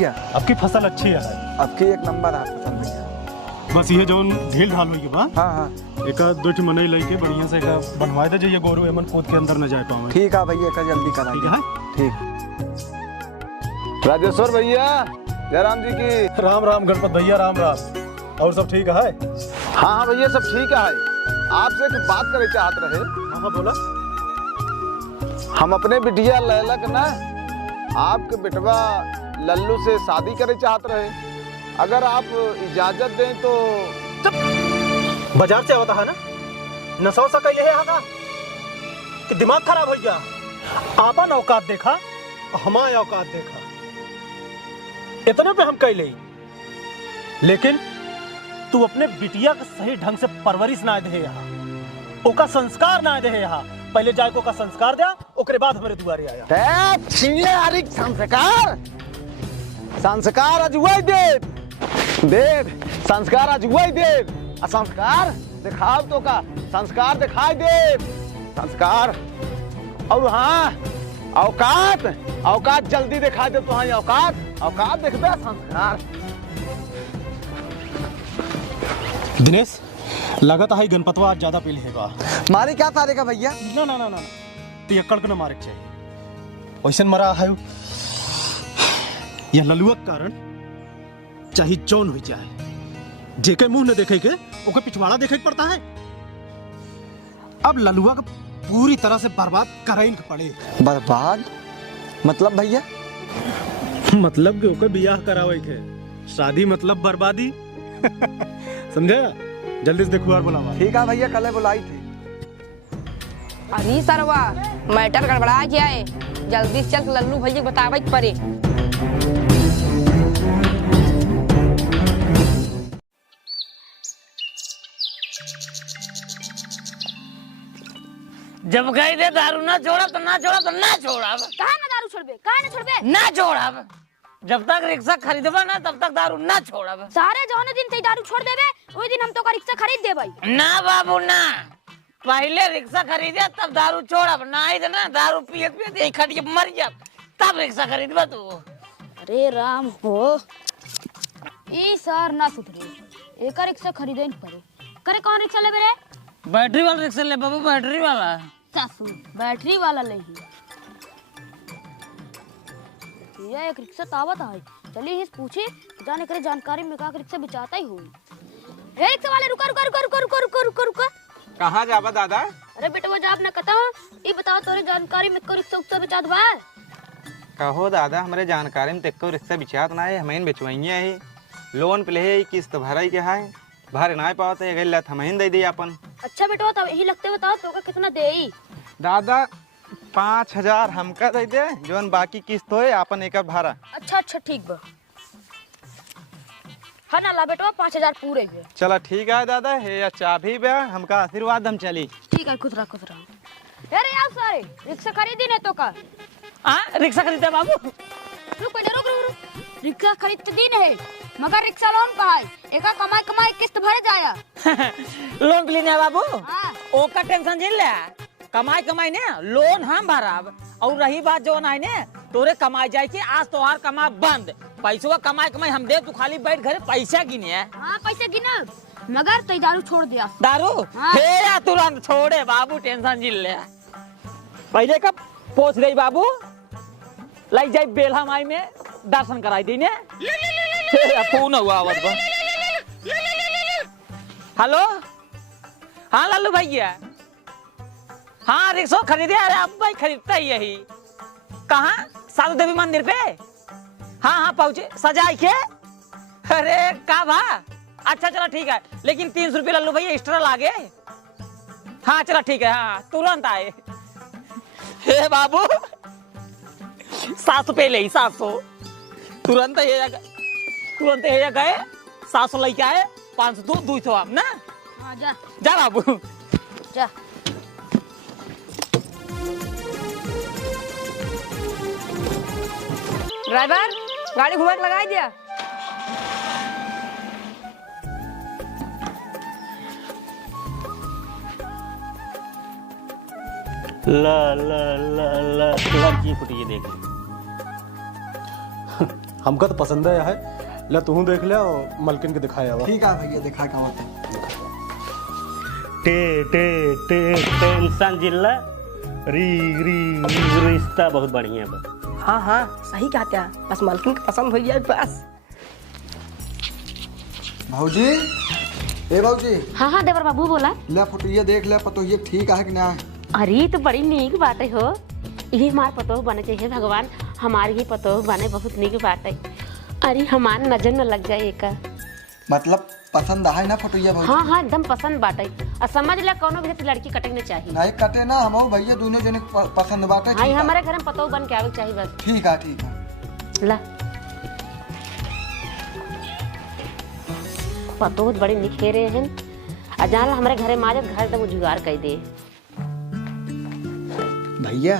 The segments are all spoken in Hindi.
भैया? आपकी फसल अच्छी है। आपकी एक नंबर है फसल भैया। बस ये जो ढील ढाल हुई के बाद हाँ हाँ एक दो ठी मनई लई के बढ़िया से बनवाए दे जाइए गोरू एमन कूद के अंदर न जाए पावे। ठीक है भैया, का जल्दी करा। ठीक है। ठीक। राजेश्वर भैया, जयराम जी की। राम राम गणपत भैया, राम राम। और सब ठीक है? हाँ हाँ भैया, सब ठीक है। आपसे एक बात करे चाहत रहे। हाँ हाँ बोला। हम अपने बिटिया लैला के ना आपके बेटवा लल्लू से शादी करे चाहत रहे। अगर आप इजाजत दें तो। बाजार से आवता है ना, नशा सा कैले है आगा कि दिमाग खराब हो गया। आपन औकात देखा, हमारा औकात देखा, इतने पे हम कैले। लेकिन तू अपने बिटिया का सही ढंग से परवरिश ना दे, यहाँ ओका संस्कार ना दे। यहाँ पहले जाए को का संस्कार दिया, ओकरे बाद हमारे दुआरे आया। संस्कार संस्कार अजुआई देव देव संस्कार अजुआई देव। संस्कार दिखाओ तो का संस्कार दिखाई देव संस्कार। और हाँ औकात औकात जल्दी दिखा दे। तो हाँ औकात औकात देखबे संस्कार। दिनेश लगता है गणपतवा आज ज्यादा पीले है बा। मारे क्या तारे का भैया? ना ना ना ना तो ये कड़क न मारे चाहिए। वैसे मरा है यह ललुआ के कारण चाहे जौन हो जाए, जेके मुंह न देखे के ओके पिछवाड़ा देखे के पड़ता है। अब ललुआ का पूरी तरह से बर्बाद कराइन के पड़े। बर्बाद मतलब भैया? मतलब कि ओके बियाह करावे के, शादी मतलब बर्बादी। समझा? जल्दी से देखो और बुलावा। ठीक है भैया, कल बुलाई थी। अरे सरवा मैटर गड़बड़ा गया है, जल्दी से चल लल्लू भैया बतावे पड़े। जब कही दे दारू ना छोड़ा तो ना छोड़ा तो ना छोड़ा। कहाँ ना दारू छोड़बे, कहाँ ना छोड़बे? ना छोड़ा। जब तक रिक्शा खरीदबा ना तब तक दारू ना छोड़ा। सारे जौने दिन ते दारू छोड़ देबे वही दिन हम तो का रिक्शा खरीद देबे। ना बाबू ना, पहले रिक्शा खरीदे तब दारू छोड़ा। ना आई ना दारू पियत पियत यही खट के मर जा, तब रिक्शा खरीदबा तू। अरे राम हो, ई सर ना सुधरे, एक रिक्शा खरीदे न पड़े। करे कौन रिक्शा लेबे रे? बैटरी वाला रिक्शा ले बाबू, बैटरी वाला। सासू बैटरी वाला ले ही। ये एक रिक्शा तावत है, चलिए इस पूछे जाने करे जानकारी में का रिक्शा बेचाता ही हो। ए रिक्शा वाले रुका रुका रुका रुका रुका रुका रुका रुका। कहाँ जाबा दादा? अरे बेटा जाब ना कता, ये बताओ तोरे जानकारी में को रिक्शा उक्सा बेचात बा? कहो दादा, हमारे जानकारी में तेको रिक्शा बिचात ना है, हमें बेचवाइया है। लोन पे ले किस्त भराई के है, भर ना पावत है, गइल हमें दे दी अपन। अच्छा बेटा तब यही लगते बताओ तो का कितना देई? दादा 5000 हमका दे दे, जोन बाकी किस्त होए अपन एक भरा। अच्छा अच्छा ठीक बा। हाँ ना ला बेटा 5000 पूरे बे। चला ठीक है दादा, हे या चाबी बे, हमका आशीर्वाद हम चली। ठीक है, खुश रहा खुश रहा। अरे यार सारे रिक्शा खरीदी ने तो का? हाँ रिक्शा खरीदे बाबू। रुक बेटा रुक रुक रुक। रिक्शा खरीद तो दिन है, मगर रिक्शा लोन का है, एका कमाई कमाई किस्त भरे जाया। लोन पे लेने बाबू, हाँ। ओका टेंशन झेल ले। कमाई कमाई ने लोन हम भराब। और रही बात जो ना ने तोरे कमाई जाए कि आज तोहार कमा बंद, पैसवा कमाई कमाई हम दे, तू खाली बैठ घरे पैसा गिने। हाँ पैसे गिना, मगर तो दारू छोड़ दिया। दारू? हाँ। हे या तुरंत छोड़े बाबू, टेंशन झेल ले। पहले कब पहुंच गई बाबू, लाई जाए बेलहा माई में दर्शन कराई दी ने। फोन हुआ आवाज बा। हेलो हाँ लालू भैया, हाँ रिक्शा खरीदे। अरे अब भाई खरीदता ही यही। कहाँ? साधु देवी मंदिर पे। हाँ हाँ पहुंचे सजाई के। अरे का भा? अच्छा चला ठीक है, लेकिन 300 रुपये लालू भैया एक्स्ट्रा लागे। हाँ चला ठीक है, हाँ तुरंत आए। हे बाबू 700 पे ले, 700 तुरंत ये गए। 700 लेके आए, 500 दो 200 आप ना। हाँ जा जा बाबू जा। ड्राइवर गाड़ी घुमा के लगा दिया। ला ला ला ला लड़की फुटी देख। हमका तो पसंद है ले तू देख ले और मलकिन के दिखाया हुआ। ठीक है भैया, दिखा का होता है। टेंशन जिल्ला रिश्ता बहुत बढ़िया बा। हाँ हाँ सही कहते हैं, बस मालकिन को पसंद हो जाए बस। भाऊजी, ए भाऊजी, हाँ हाँ देवर बाबू बोला। ले फोटो देख ले, पतो ये ठीक है कि ना है? अरे तो बड़ी नीक बात है हो, ये हमार पतोह बने चाहिए भगवान, हमारी ही पतोह बने बहुत नीक बात है। अरे हमार नजर न लग जाए एक। मतलब पसंद है ना फोटो ये भाऊजी? हाँ हाँ एकदम पसंद बाटे, और समझ ले कोनो भी लड़की कटे न चाहिए। नहीं कटे ना, हम भैया दोनों जने पसंद बाटे। हाँ हमारे घर में पतोह बन के आवे चाहिए बस। ठीक है ठीक है। ला पतोह बड़ी निखेरे हैं, और जान हमारे घरे माजत घर एकदम जुगाड़ कर दे। भैया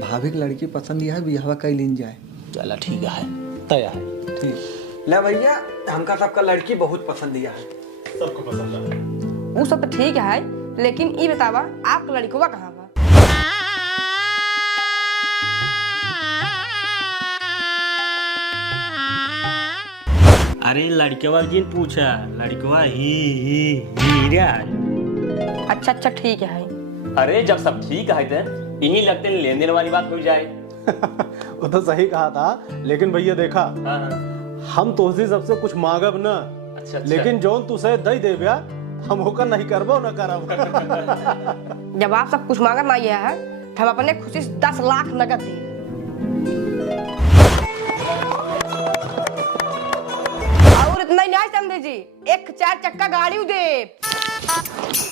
भाभी की लड़की पसंद है, बिहावा कई लीन जाए। चला ठीक है, तैयार है। ठीक ले भैया, हमका सबका लड़की बहुत पसंद है। सबको पसंद है। वो सब तो ठीक है, लेकिन ये बतावा आपका लड़कवा कहाँ बा? अरे लड़कवा जिन पूछा, लड़कवा हीरा है। अच्छा ठीक है। अरे जब सब ठीक है तो इन्हीं लगते लेन देन वाली बात हो जाए। वो तो सही कहा था, लेकिन भैया देखा हम तुझसे सबसे कुछ मांगब ना। अच्छा। लेकिन जोन तुसे दई दे ब्या हम होकर नहीं करबो ना करब। जब आप सब कुछ मांगा ना ये है, हम अपने खुशी से 10 लाख नगद दे। और इतना ही नहीं समझे जी, एक 4 चक्का गाड़ी दे।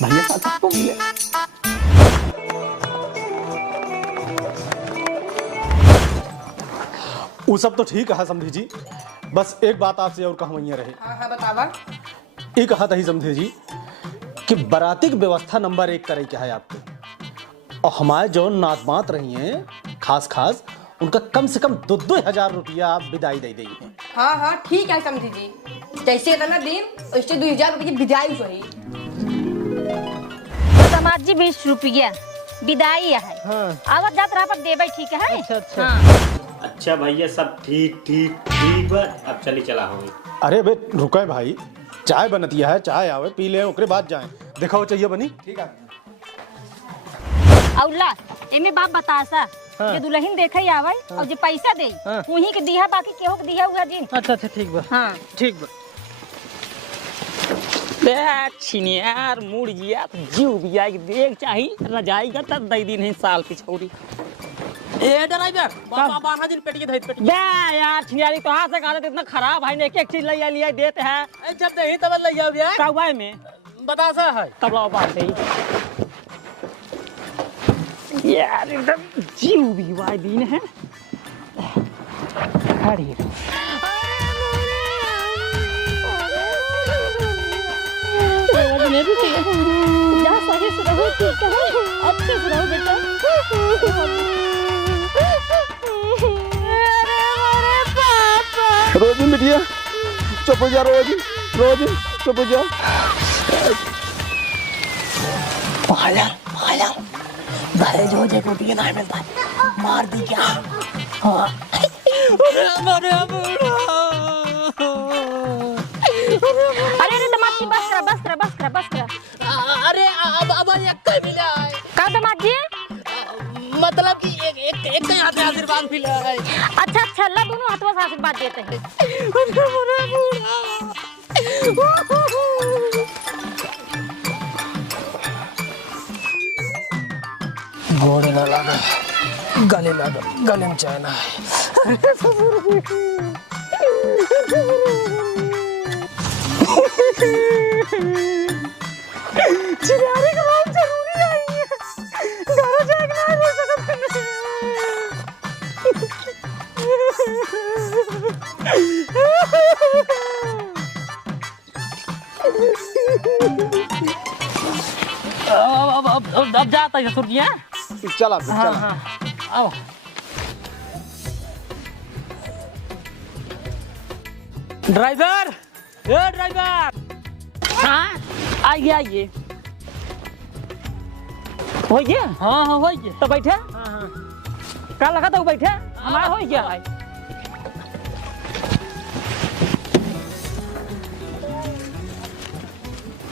भैया साथ को मिले। वो सब तो ठीक है समझे जी, बस एक बात आपसे और कहवैया रहे। हाँ बतावा। ये कहा था ही समझे जी कि बराती की व्यवस्था नंबर 1 करे क्या है आपको, और हमारे जो नात रही हैं खास उनका कम से कम 2-2 रुपया आप विदाई दे देंगे। हाँ ठीक है समझी जी, जैसे इतना दिन वैसे 2000 रुपये की विदाई हुई। समाज जी 20 रुपया विदाई है। आवत जात रहा पर देबै ठीक है। अच्छा अच्छा भैया सब ठीक बा, अब चला हो। अरे बे रुके भाई, चाय बनतिया है, चाय आवे पी ले, ओकरे बाद जाए। देखो चाहिए बनी। ठीक है। औला एमे बाप बता सा जे दुल्हन देखे आवे और जे पैसा दे उही के दिया, बाकी केहू के दिया हुआ जी। अच्छा ठीक बा। हाँ ठीक बा। छिनियार मुड़ गया तो जीव भी आई देख चाही न जाएगा तब दई दिन है साल की छोरी। ए ड्राइवर बाबा 12 दिन पेट के धैत पेट। बे यार छिनियारी तो हाथ से गाले इतना खराब है, एक चीज लिया देते हैं। जब दही तब ले जाओ यार। कौवा में बतासा है तब लाओ बात है यार, एकदम जीव भी वाई दिन है। अरे जा सही से रहो, ठीक है, अच्छे से रहो बेटा। रोजी बिटिया चुप हो जा, रोजी चुप हो जा। दहेज हो जाए रुपये नहीं मिलता, मार दी क्या? अरे दामाद जी बस करा। अरे अब एक मिला है। का दामाद जी? मतलब कि एक के हाथ में आशीर्वाद मिला है। अच्छा अल्लाह दोनों हाथों से आशीर्वाद देते हैं। घोड़े ना लगा, गले लगा, गले में चाय ना है। चिरारे का बहुत जरूरी है, घर जाके ना ले सकते। अब जाता है सुर्जिया। चला आओ ड्राइवर, हाँ आइए हो गया। हाँ हो गया तो बैठे। का लगा तो बैठे हमारा हो गया है।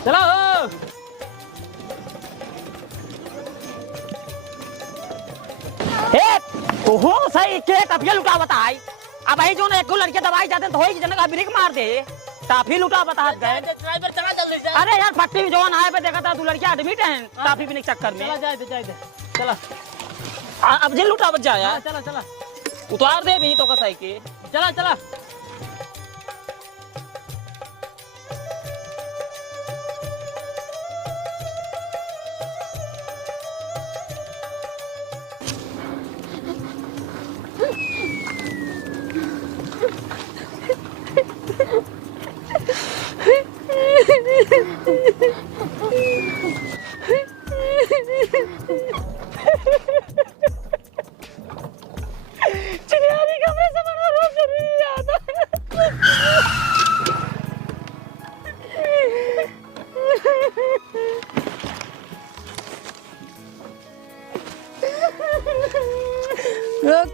चलो हो सही के टफिया लुटा बताई। अब आई जो ना एक लड़के दवाई जाते तो होई जनक ब्रेक मार दे टाफी लुटा बता गए। ड्राइवर चला जल्दी से। अरे यार पट्टी में जवान आए पे देखा था तू लड़कियां एडमिट है टाफी पीने के चक्कर में। चला जाए चला अब जे लुटा बच जाया। चला चला उतार दे भी तो का साइकिल। चला चला चिड़ियारी कमरे से बना रोज नहीं आता।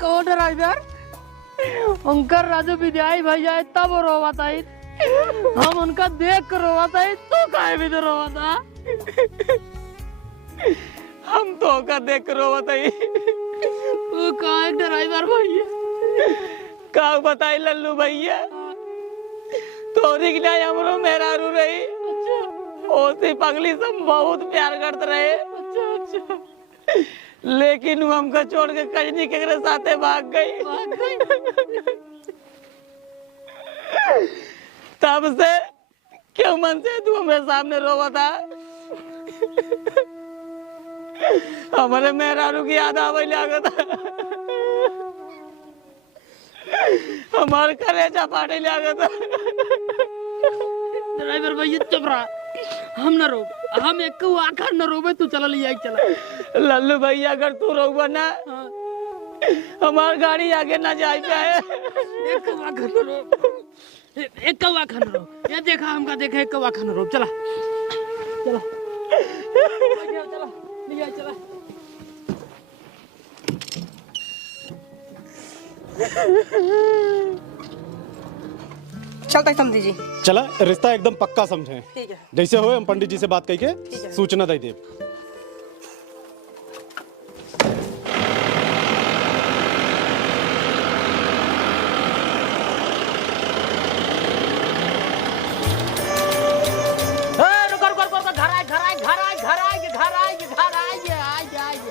कौन ड्राइवर उनका राजू विद्याई भैया तब रोवाता है। हम उनका देख कर रोवाता है तो काहे भी तो रोवाता। हम तो का देख कर रोवत है। वो कहाँ ड्राइवर भैया का बताई लल्लू भैया तोरी की नहीं हमरो मेहरारू रही। ओसी पगली सब बहुत प्यार करते रहे। अच्छा लेकिन वो हमको छोड़ के कजनी के साथे भाग गई। तब से क्यों मन से तू हमारे सामने रोवा था। हमारे मेहरारू की याद आवे लागत। हमारे कलेजा फाटे लागत। ड्राइवर भैया चुप रहा। हम न रो हम एक आखिर न रोबे तू चला लिया चला। लल्लू भैया अगर तू रोबा ना हमार गाड़ी आगे ना जाए पाए। एक आखिर न रो एक आखिर न रो। ये देखा हमका देखा एक आखिर न रो। चला चला चला लिया चला। चलता है समझी जी। चला रिश्ता एकदम पक्का समझे। ठीक है जैसे हो हम पंडित जी से बात करके सूचना दे दे।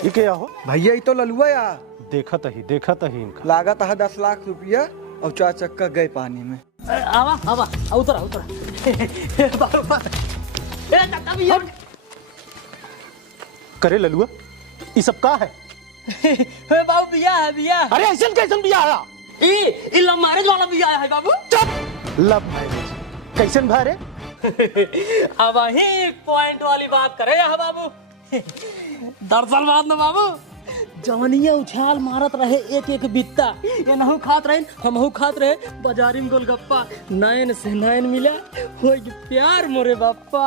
ये क्या हो भैया ये तो ललुआ या देखा तही इनका लागत है 10 लाख रुपया और 4 चक्का गए पानी में। आवा आवा उतरा उतरा। करे ललुआ ये सब का है। बाबू बिया है बिया। अरे ऐसा कैसन बिया आया। ई लव मैरिज वाला बिया है बाबू। चुप लव मैरिज कैसन भारे। अब वही पॉइंट वाली बात करे है बाबू। दरअसल बात ना बाबू जवनिया उछाल मारत रहे एक एक बित्ता। ये नहु खात रहे हमहु खात रहे बाजारी में गोलगप्पा। नयन से नयन मिला हो प्यार मोरे बाप्पा।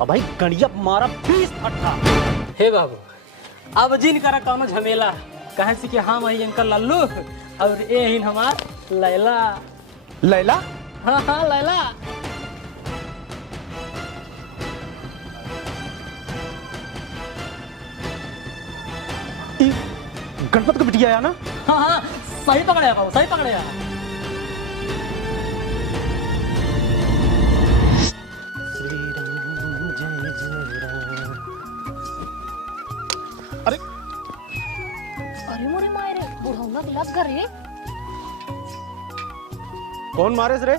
अब भाई गणिया मारा 20 फट्टा। हे बाबू अब जिन करा कौनो झमेला कहे से कि हम आई अंकल लल्लू और ये हिन हमार लैला। लैला हाँ हाँ लैला। गणपत का बिटिया आया ना। हाँ हाँ सही पकड़े बाबू सही पकड़े। अरे अरे मोरे मायरे बुढ़ौना गिलास घर रे। कौन मारे से रे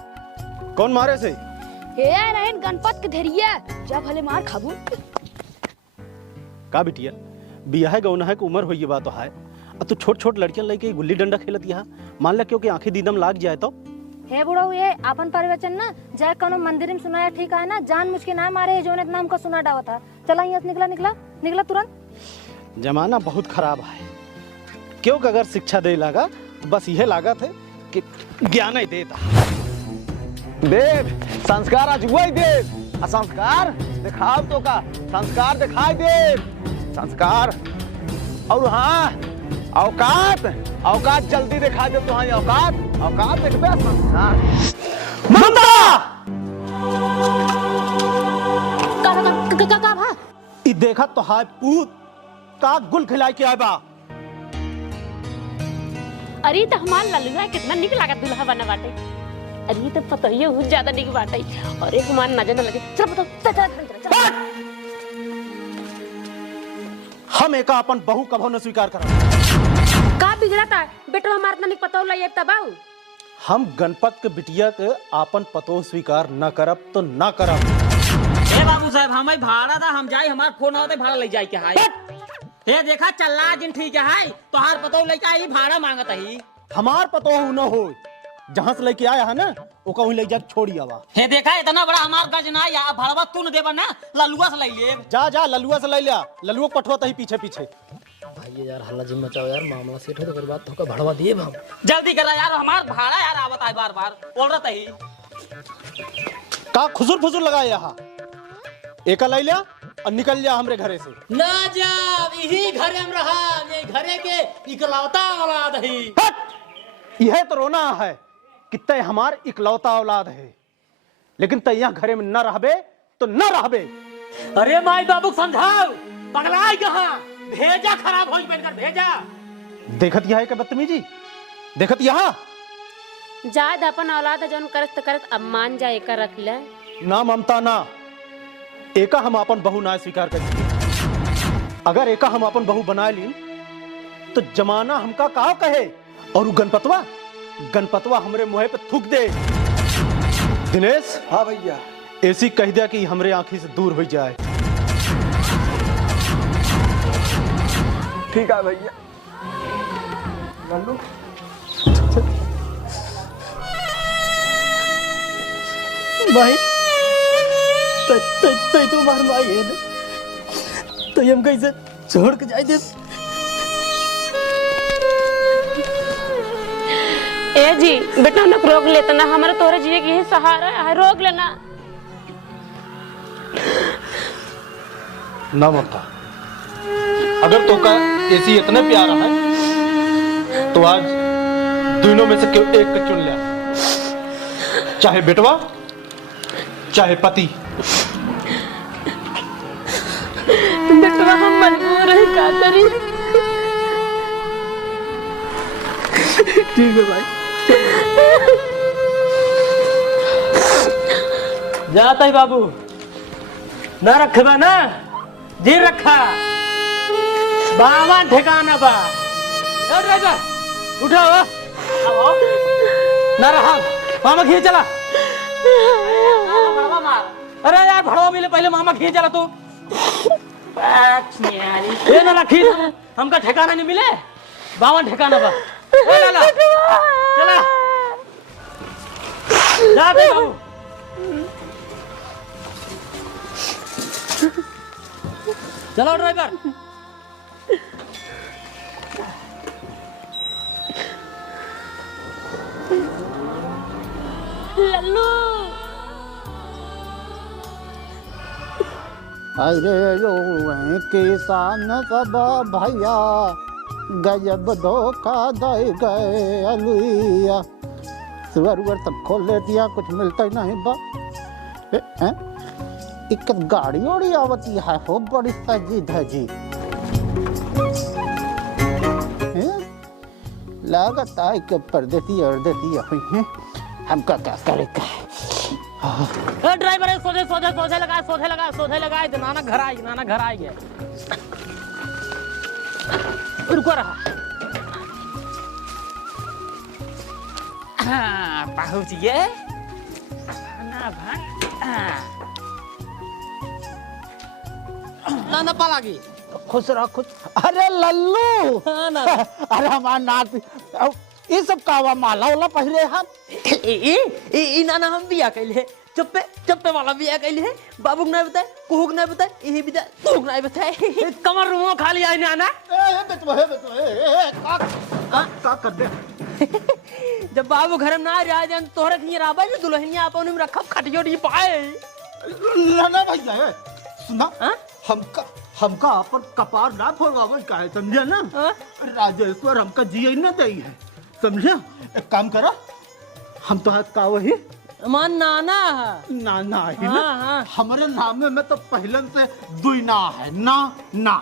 कौन मारे से। हे रहन गणपत के धैर्य जा भले मार खाबू। का बिटिया बियाह गौना है कि उम्र हुई बात तो है। अब तू छोट छोट लड़कियां लेके गुल्ली डंडा खेलत यहाँ मान ले क्योंकि आंखें दीदम लाग जाए तो। हे बुढ़ो ये अपन परिवचन ना जाए कोनो मंदिर में सुनाया ठीक है ना। जान मुझ के ना मारे जोने नाम का सुना डावा था। चला यहाँ निकला निकला निकला तुरंत। जमाना बहुत खराब है क्योंकि अगर शिक्षा दे लगा तो बस यह लागत है कि ज्ञान ही देता। देव संस्कार आज वही देव संस्कार दिखाओ तो का संस्कार दिखाई देव संस्कार। और हाँ औकात औकात जल्दी दिखा दे तो। हाँ औकात औकात देखबे संस्कार। ममता का भा ई देखा तो हाय पूत का गुल खिलाई के आए बा। अरे तो हमार लल्लुआ कितना निक लागत दुल्हा बना बाटे। अरे तो पता ही हो ज्यादा निक बाटे और एक हमार नजर न लगे। चल बताओ चल। हम एका अपन बहू कभो न स्वीकार करा। का बिगड़ता बेटो हमार इतना निक पता हो लई तबाऊ। हम गणपत के बिटिया के आपन पतो स्वीकार न करब तो न करब। ए बाबू साहब हमें भाड़ा था हम जाई हमार फोन आवते भाड़ा ले जाई के हाय। ए देखा चल्ला जिन ठीक है हाय तोहार पतो लइका ही भाड़ा मांगत ही। हमार पतो न हो जहां से लेके आया है ना ओका वहीं ले जा छोड़ी आवा। हे देखा इतना बड़ा हमार गज ना या भाड़वा तू न देबा ना लल्लुआ से ले ले। जा जा लल्लुआ से ले लिया लल्लुआ पठवा ही पीछे पीछे। भाई यार हल्ला जिम मचाओ यार मामला सेट हो तो बाद तो भड़वा दिए हम जल्दी करा यार हमार भाड़ा यार आवत है बार बार औरत ही का खुजुर फुजुर लगाया यहाँ एका ले लिया और निकल जा हमरे घरे से। ना जा यही घरे में रहा ये घरे के इकलौता औलाद है। यह तो रोना है कि तय हमार इकलौता औलाद है लेकिन तय यहाँ घरे में न रहबे तो न रहबे। अरे माई बाबू समझाओ पगलाई कहाँ भेजा खराब हो बनकर भेजा। देखत यह है कि बदतमीजी देखत यहाँ जायद अपन औलाद जौन करत करत अब मान जाए का रख ले ना ममता ना एका हम अपन बहू ना स्वीकार कर। अगर एका हम अपन बहू बना ली तो जमाना हमका का कहे और गणपतवा हमरे मुंह पे थूक दे। दिनेश। हाँ भैया। ऐसी कह दिया कि हमरे आंखी से दूर हो जाए। ठीक है भैया। भाई तो मार भाई है ना तो हम कैसे छोड़ के जाए दे। ए जी बेटा न रोक लेता ना हमारा तोरे जिए की ही सहारा है रोक लेना। ना ममता अगर तो का ऐसी इतना प्यारा है तो आज दोनों में से एक को चुन लिया चाहे बेटवा चाहे पति। बेटवा हम मजबूर है क्या करी। ठीक है भाई जाता है बाबू ना रखबा ना जी रखा बाबा ठिकाना बा। ड्राइवर उठो ना रहा मामा खींच चला। अरे यार भड़वा मिले पहले मामा खींच चला तू ये ना रखी हमका ठिकाना नहीं मिले बाबा ठिकाना बा। चला जाते बाबू चलो ड्राइवर। लल्लू अरे रोए किसान सब भैया गजब धोखा दे गए अलुइया। सुअर सब खोल ले दिया कुछ मिलता ही नहीं बा। एक गाड़ी उड़ी आवती है हो बड़ी सजी धजी लागत है कि परदेती और देती हुई है हमका क्या करेगा। ड्राइवर सोधे लगा नाना घर आई गया रुको रहा। हाँ पहुंच गए ना पालागी खुश रहो खुश। अरे लल्लू अरे हमार नाथ ये सब कावा माला वाला पहले हाथ ई नाना हम बिया कैले चप्पे वाला बिया कैले है बाबू नहीं बताए कुहुक नहीं बताए यही बिया तू नहीं बताए कमर रूमो खाली आई नाना का कर दे। जब बाबू घर में ना रहा जान तोहरे के राबा जे दुल्हनिया अपन में रखब खटियोड़ी पाए ना भैया सुना हमका अपन कपार ना फोड़वावे का है समझे ना। राजेश्वर हमका जिए न दे है समझे। एक काम करा हम तो हाथ का वही हमार नाना है। नाना है हाँ, ना? हाँ। हमारे नामे में तो पहलन से दुई ना है, ना ना।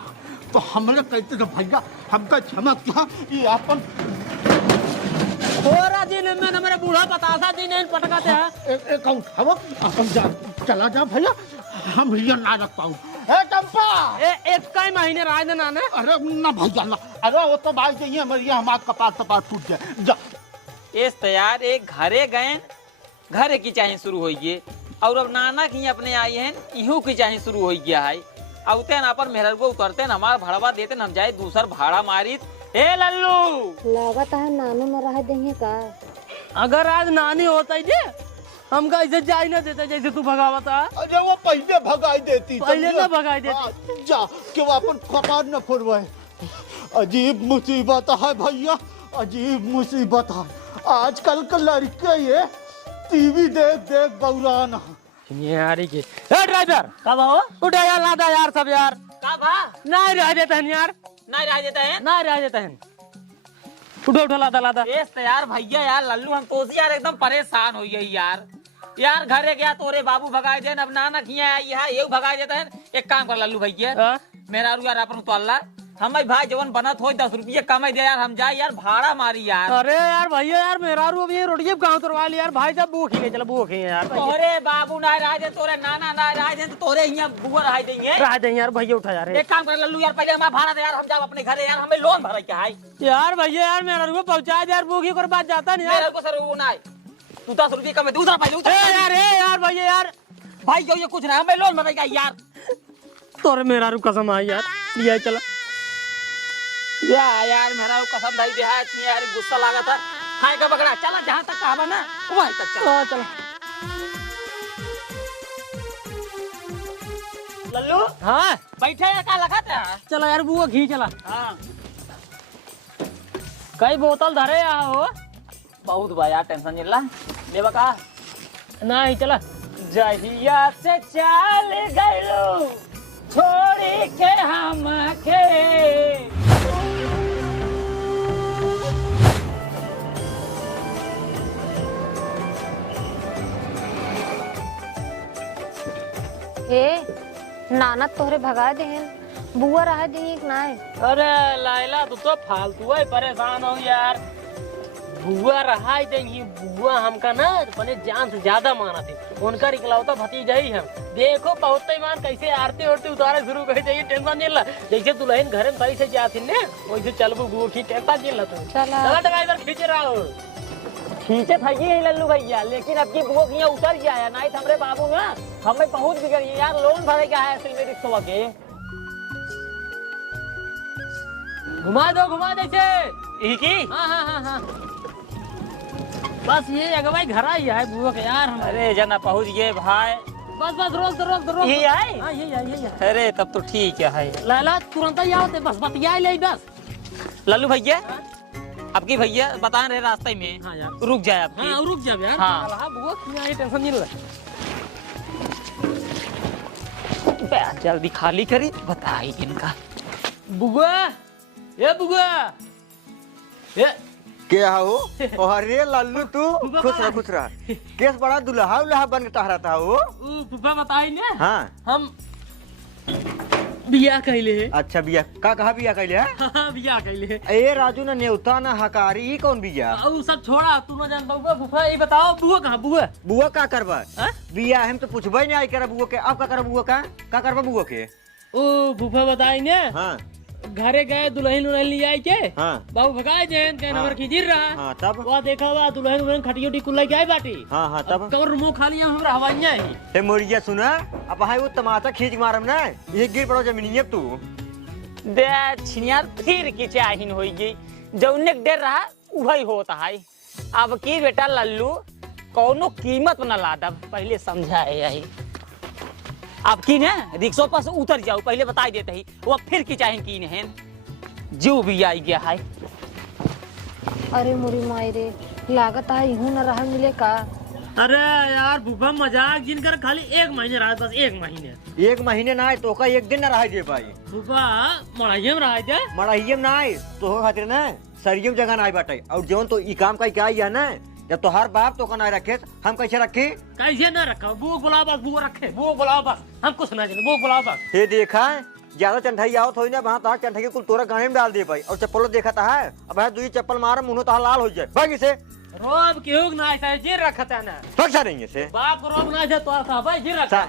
तो हमने कहते थे भैया हमका क्षमा किया, ये अपन थोड़ा दिन में हमारे बूढ़ा बतासा दिन इन पटकाते हैं। एक हम अपन जा चला जा भैया, हम ये ना रख पाऊँ। ए टम्पा, एक कई महीने रह देना ना। अरे ना भैया ना, अरे वो तो भाई चाहिए हमारे हमारा कपाट कपाट टूट जाए। जा इस तैयार एक घरे गए, घरे की चाहे शुरू हो गई और अब नाना की अपने आई हैं, इहू की चाहे शुरू हो गया है। औते न अपन मेहर को उतरते न हमारा भाड़वा देते न हम जाए दूसर भाड़ा मारी। ए लल्लू लागत है नानू में रह देंगे का? अगर आज नानी होता ही जे हमका ऐसे जाई ना देते जैसे तू भगावत है। अरे वो पहले भगाई देती, पहले ना भगाई देती। जा कि वो अपन कपाट न फोड़वाए। अजीब मुसीबत है भैया, अजीब मुसीबत है। आजकल के लड़के ये टीवी देख देख बौरान है। यारी के ए ड्राइवर कब हो उठा यार, लादा यार सब यार। का भा नहीं रह देते हैं यार, नहीं रह देते हैं, नहीं रह देते हैं। उठो उठो लादा लादा। इस तैयार भैया यार लल्लू हम तो यार एकदम परेशान हो गई यार। यार घरे गया तोरे बाबू भगाए दे, अब नाना किया ये भगाए देते हैं। एक काम कर लल्लू भैया, मेरा यार अपन तो अल्लाह हम भाई जवन बनत हो 10 रुपये कमाई दे यार, हम जाए यार भाड़ा मारी यार। अरे यार भैया यार मेरा रू अभी रोटियां कहाँ उतरवा ली यार, भाई साहब भूख ही चलो भूख ही यार। तोरे बाबू ना रह दे, तोरे नाना ना रह दे, तोरे यहाँ बुआ रह देंगे। रह देंगे यार भैया, उठा यार। एक काम कर लल्लू यार, पहले हमारा भाड़ा दे यार, हम जाओ अपने घरे यार, हमें लोन भरा क्या है यार। भैया यार मेरा रू पहुंचा दे यार, भूखी कर बात जाता नहीं यार। मेरे को सर वो ना तू 10 रुपये कम दूसरा भाई यार भैया यार भाई जो ये कुछ ना हमें लोन भरेगा यार। तोरे मेरा रू कसम आई यार, लिया चला यार मेरा कसम भाई दे है इतनी यार गुस्सा लगा था खाए का बकरा। चला जहाँ तक कहा ना वहीं तक चला। चलो लल्लू हाँ बैठे या का लगा था? चला यार बुआ घी चला। हाँ कई बोतल धरे यहाँ हो बहुत बा यार, टेंशन नहीं ला ले बका। नहीं चला जहिया से चल गइलू छोड़ी के हम के हे नाना तोहरे भगा दे बुआ रह देंगे कि नहीं? अरे लाइला तू तो फालतू है, परेशान हो यार। बुआ रहा देंगी, बुआ हमका ना अपने जान से ज्यादा माना थे, उनका इकलौता भतीजा ही हम। देखो बहुत ईमान कैसे आरती उड़ती उतारे शुरू कर देगी, टेंशन नहीं ला। जैसे दुल्हन घर में पैसे जाती ना वैसे चलबू बुआ की, टेंशन नहीं ला तू। चला ड्राइवर खींच रहा हो। खींचे थकी लल्लू भैया, लेकिन अब की बुआ यहाँ उतर गया है नहीं हमरे बाबू ना हमें बहुत बिगड़ गई यार। लोन भरे क्या है असल में रिक्शा के। घुमा दो जैसे की। हाँ हाँ हाँ हाँ बस ये अगवाई घर आई है बुआ के यार। अरे जना पहुँच गए भाई। बस बस रोक यही आए? हाँ यही है। अरे तब तो ठीक है लाला तुरंत ही आओ, बस बतिया ले बस। लल्लू भैया अब की भैया बता रहे रास्ते में। हाँ यार रुक जाए अब। हाँ रुक जा यार। हाँ बुआ टेंशन नहीं ला। जल्दी खाली करी बताई इनका। बुआ ये बुआ ये क्या हो? अरे लल्लू तू खुश रहा। केस बड़ा दुल्हा उल्हा बन के टहरा था वो। फूफा बताई ने। हाँ हम बिया कहले है। अच्छा बिया का कहा बिया कहले है? हाँ बिया कहले है। ए राजू ना नेवता ना हकारी ई कौन बिया? वो सब छोड़ा, तू ना जानता हुआ। फूफा ये बताओ बुआ कहाँ? बुआ का करबा? बिया हम तो पूछबे नहीं आई कर बुआ के। अब का कर बुआ का करबा बुआ के? ओ फूफा बताई ने। हाँ घरे गए दुल्हन उल्हन ले आई के। हाँ बाबू भगाए जैन के नंबर खींच रहा। हाँ तब वहाँ देखा हुआ दुल्हन उल्हन खटियो टी कुल्ला के आई बाटी। हाँ हाँ तब कवर रुमो खाली हमरा हवाइया ही। ए मोरिया सुना, अब हाय वो तमाचा खींच मारम ना, ये गिर पड़ो जमीनिया तू। दे छिनियार फिर की चाहिन होगी जौने डेर रहा वही होता है। अब की बेटा लल्लू कौनो कीमत न लादब, पहले समझाए यही। अब की ने रिक्शा पर से उतर जाओ, पहले बता देते ही वो फिर की चाहे की है जो भी आई गया है। अरे मोरी माई रे, लागत है यूं न रहा मिले का। अरे यार फूफा मजाक जिनकर खाली 1 महीने रहा, बस 1 महीने। 1 महीने ना तो का 1 दिन ना रह जे भाई। फूफा मड़ाइये में रहा मड़ाइये में ना तो खातिर ना सरियम जगह ना आई बाटे। और जौन तो ई काम का क्या है ना जब तो हर बाप तो ना रखे हम कैसे रखी? कैसे न रखा? बुक बुलाओ बस, बुक रखे, बुक बुलाओ बस, हम कुछ ना जाने, बुक बुलाओ बस। ये देखा ज्यादा चंठाई आओ थोड़ी ना वहाँ तक चंठाई कुल तोरा गाने में डाल दे पाई और चप्पल देखा था है अब है दुई चप्पल मार मुंह तो लाल हो जाए भागी से रोब क्यों ना ऐसा जी रखता है ना पक्सा नहीं से बाप को रोब ना तो था भाई जी रखा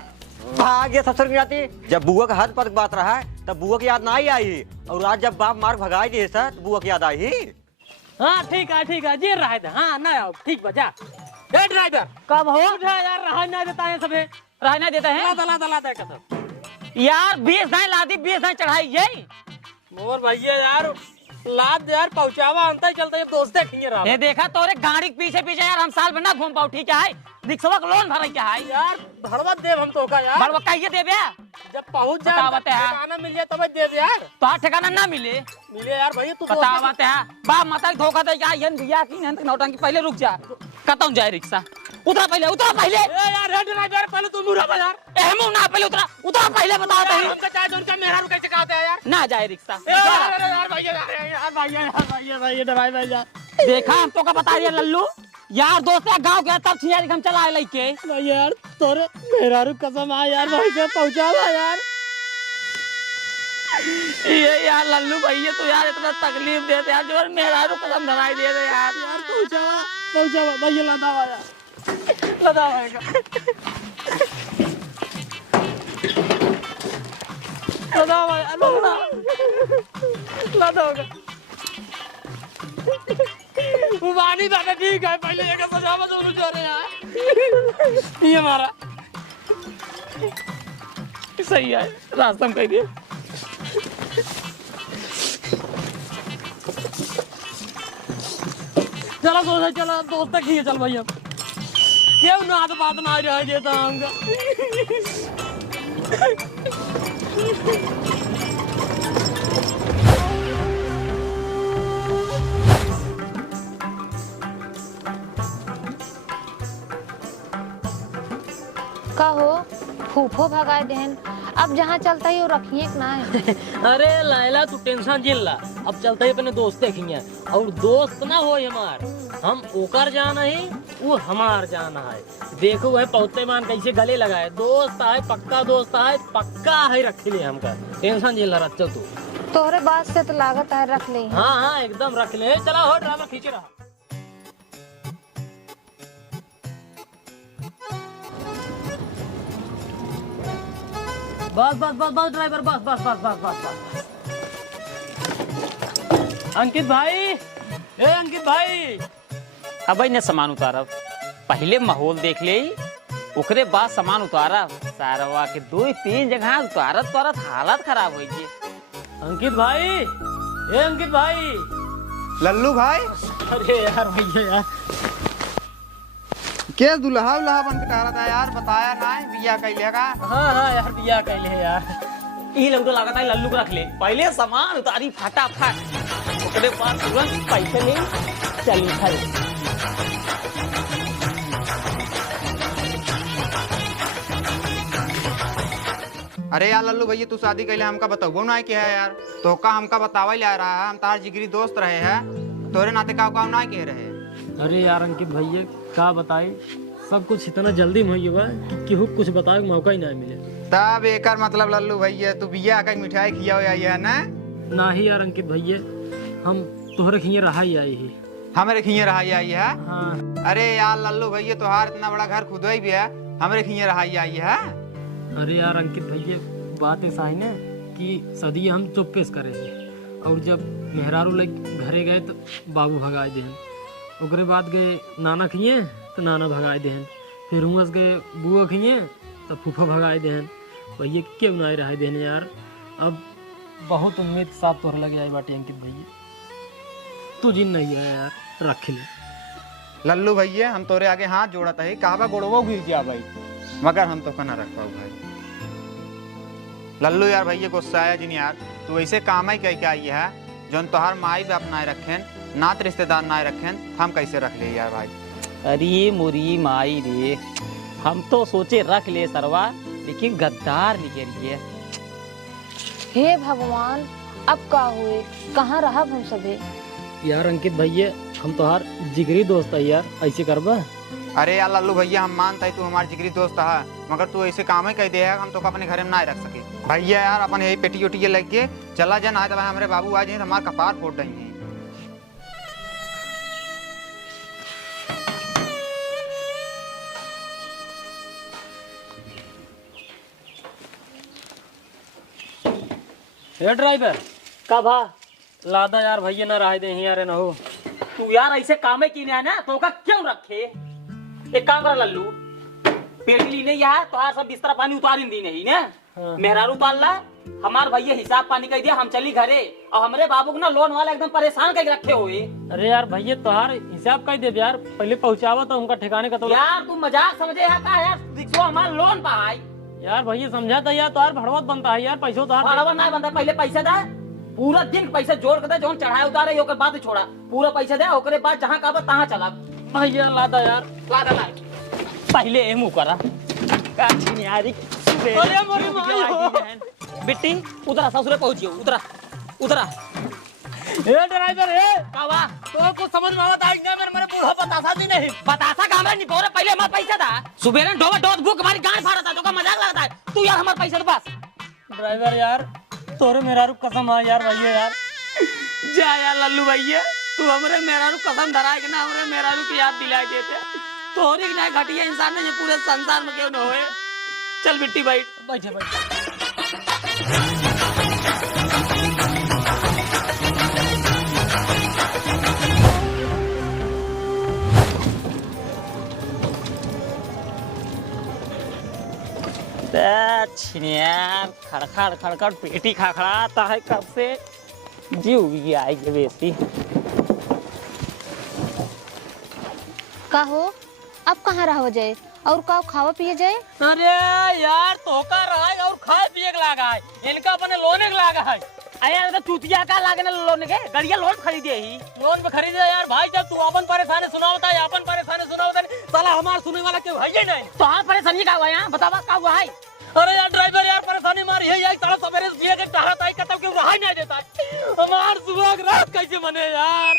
भाग्य सबसे नहीं आती। जब बुआ का हाथ पद बात रहा है तब बुआ की याद ना ही आई और आज जब बाप मार भगाई दिए सर तो बुआ की याद आई। हाँ ठीक है जी रहा है। हाँ ना आओ ठीक बजा ए ड्राइवर कब हो यार रहा ना देता है सबे रहना देता है ला दे कसम यार 20 दाएं लादी 20 दाएं चढ़ाई यही मोर भैया यार लाद यार पहुंचावा अंतर चलता है दोस्ते खिंगे रहा ये देखा तोरे गाड़ी के पीछे पीछे यार हम साल में ना घूम पाओ ठीक है रिक्शा का लोन भरा क्या है यार भड़वा देव हम तो का यार भड़वा कहिए देव यार जब पहुंच जाए ठिकाना मिल जाए तब देव यार तो हाँ ठिकाना ना मिले यार भैया तू बतावत है बाप माता धोखा दे क्या यन भैया की नौटंकी पहले रुक जा कतौ जाए रिक्शा उतरा पहले यार रेड ड्राइवर पहले तू मुरा यार एहमो ना पहले उतरा पहले बताओ तो हमका चाहे तो उनका मेहरा कैसे कहते हैं यार ना जाए रिक्शा यार भैया ड्राइवर यार देखा हम तो का बता दिया लल्लू यार दोस्त गांव गया तब छियारी हम चला लेके यार तोरे मेहरारू कसम आ यार भाई से पहुंचावा यार ये यार लल्लू भैया तो यार इतना तकलीफ देते यार जो मेहरारू कसम धराई दे रहे यार पहुंचावा भैया लदावा यार लदावा वानी दादा ठीक है पहले एक सजावा दोनों जा रहे यार ये हमारा सही है रास्ता में कह दिए चलो दोस्त तक ही चल भैया क्यों ना तो बात ना रह देता हमका का हो फूफो भगाए देहन अब जहाँ चलता ही वो रखिए ना है। अरे लायला तू टेंशन जिल्ला अब चलते ही अपने दोस्त देखेंगे और दोस्त ना हो हमार हम ओकर जाना है वो हमार जाना है देखो वह पौते मान कैसे गले लगाए दोस्त है पक्का है रख ले हमका टेंशन जिल्ला रख चल तू तोहरे बात से तो लागत है रख ले हाँ एकदम रख ले चला हो ड्राइवर खींच रहा बस ड्राइवर बस अंकित भाई अब ने सामान उतारा पहले माहौल देख ले ओकरे बाद सामान उतारा सारवा के 2-3 जगह उतारत हालत खराब हो गई। अंकित भाई लल्लू भाई अरे यार भैया यार क्या दुल्हा बन के टहरा था यार बताया ना बिया कैले का हाँ यार बिया कैले यार ई लल्लू लागत है लल्लू को रख ले पहले सामान उतारी फटाफट ओकरे बाद तुरंत पैसे ले चली खड़े अरे यार लल्लू भैया तू शादी कैले हमका बताओ ना कि है यार तो का हमका बतावा ले आ रहा है हम तार जिगरी दोस्त रहे हैं तोरे नाते का ना कह रहे। अरे यार अंकित भैया का बताए सब कुछ इतना जल्दी में हुआ कि केहू कुछ बताए मौका ही ना मिले तब एकर मतलब लल्लू भैया तू बिया का मिठाई खिया है ना ही यार अंकित भैया हम तोहरे खिए रहा ही आई है हमारे खिए रहा आई है। हाँ। अरे यार लल्लू भैया तोहार इतना बड़ा घर खुद ही भी है हमारे खिए रहा आई है। अरे यार अंकित भैया बात ऐसा है ना कि सदी हम चुप्पेस करे और जब मेहरारू लग घरे गए तो बाबू भगाए दे ओकरे बाद गए नाना खिए तो नाना भगाए दे फिर हुआ गए बुआ खिए तो फूफा भगाए दे भैया क्यों ना रहे देन यार अब बहुत उम्मीद के साथ तोहर लगे आई बाटे अंकित भैया तू जिन नहीं है यार रख ले लल्लू भैया हम तोरे आगे हाथ जोड़त है कहा गोड़वो गिर गया भाई मगर हम तो कना रख पाऊ भाई। लल्लू यार भैया गुस्सा आया जिन यार तू ऐसे काम ही कह के आई है जोन तोहार माई बाप ना रखें नात रिश्तेदार ना रखें हम कैसे रख ले यार भाई। अरे मुरी माई रे हम तो सोचे रख ले सरवा लेकिन गद्दार निकलिए। हे भगवान अब का हुए कहाँ रहा हम सभी यार अंकित भैया हम तोहार जिगरी दोस्त है यार, ऐसे करबा? अरे यार लल्लू भैया, हम मानते है तू हमारे जिगरी दोस्त है, मगर तू ऐसे काम ही कह दे हम तो अपने घर में ना रख सके। भैया यार अपन यही पेटी उटी लग के चला जा, ना तो हमारे बाबू आ जाए तो हमारे कपार फोड़ देंगे। हे ड्राइवर का भा लादा यार भैया ना रह दे यार न हो। तू यार ऐसे काम की ना ना तो का क्यों रखे? एक काम कर लल्लू, पेटी लीने यार तो सब बिस्तर पानी उतारिन दी नहीं ना। मेहरारू उतार ला, हमार भैया हिसाब पानी कर दिया, हम चली घरे और हमारे बाबू को ना लोन वाला एकदम परेशान कर रखे हुए। अरे यार भैया तोहार हिसाब कर दे यार, पहले पहुंचावा तो उनका ठिकाने का तो। यार तू मजाक समझे है का यार? दिखो हमार लोन पाई यार भैया समझा था यार, तोहार भड़वत बनता है यार, पैसों तोहार भड़वत ना बनता, पहले पैसा दे, पूरा दिन पैसा जोड़ के दे, जोन चढ़ाए उतारे ओकर बाद छोड़ा, पूरा पैसा दे, ओकरे बाद जहां कहबा तहां चला। भैया लादा यार, लादा ला पहले ए मुंह करा का छिनियारी। अरे मोरी माई हो बिट्टी उतरा, ससुरे पहुंचियो, उतरा उतरा। ए ड्राइवर ए कावा तो कुछ समझ में आवत आई ना, मेरे बूढ़ा बतासा दी नहीं, बतासा का हमरा नहीं पोरे, पहले हमार पैसा था। सुबेरे डोबा डोत बुक हमारी गांड फाड़ा था, तो का मजाक लगता है? तू यार हमार पैसा दे बस। ड्राइवर यार तोरे मेहरारू कसम है यार भैया यार। जा यार लल्लू भैया, तू हमरे मेहरारू कसम धराए के ना हमरे मेहरारू की याद दिलाए देते। तोरी की ना घटिया इंसान ने पूरे संसार में क्यों न होए। चल बिट्टी बैठ, बैठे बैठे। खड़खड़ खड़खड़ पेटी खड़खड़ाता है कब से, जीव भी आई के बेसी। का हो अब कहाँ रहो जाए और का खावा पिए जाए? अरे यार तो का रहा है और खाए पिए के लागा है, इनका अपने लोने के लागा है। अरे तो चूतिया का लागने लोन के गड़िया लोन खरीदे ही, लोन पे खरीदे यार भाई। जब तू अपन परेशानी सुनावता है, अपन परेशानी सुनावता है, साला हमार सुनने वाला क्यों है ही नहीं। तो हाँ परेशानी का हुआ यहाँ बतावा का हुआ है? अरे यार ड्राइवर यार परेशानी मारी है यार, साला सवेरे से के टहरत आई कतब क्यों रहा नहीं देता है। हमार सुबह रात कैसे बने यार?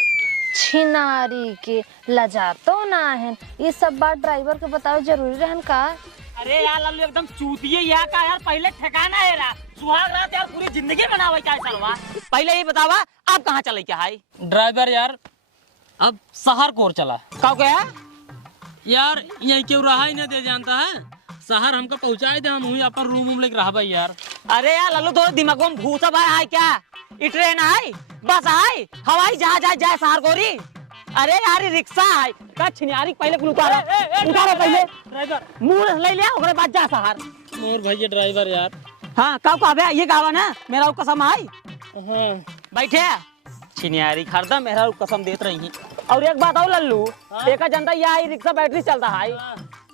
छिनारी के लजा तो ना है, ये सब बात ड्राइवर के बताओ जरूरी रहन का? अरे यार लल्लू एकदम चूतिए यहाँ का यार, पहले ठिकाना है रा सुहाग रात यार पूरी जिंदगी बनावे क्या सालवा। पहले ये बतावा आप कहाँ चले क्या है? ड्राइवर यार अब शहर कोर चला। कहो क्या यार यही क्यों रहा ही नहीं दे जानता है, शहर हमको पहुँचाए दे, हम अपन रूम लेके रहा भाई यार। अरे यार लल्लू थोड़ा दिमागों में भूसा भाई है क्या? ये ट्रेन है, बस है, हवाई जहाज है, जाए शहर गोरी। अरे यार रिक्शा है का छिनियारी, पहले उतारो उतारो पहले ड्राइवर मुंह ले लिया ओकरे बाद जा शहर। मोर भैया ड्राइवर यार। हाँ कब कहबे ये कहवा ना मेरा कसम है। हाँ बैठे छिनियारी खरीदा मेरा कसम देत रही। और एक बात और लल्लू, एक जनता यहाँ रिक्शा बैटरी चलता है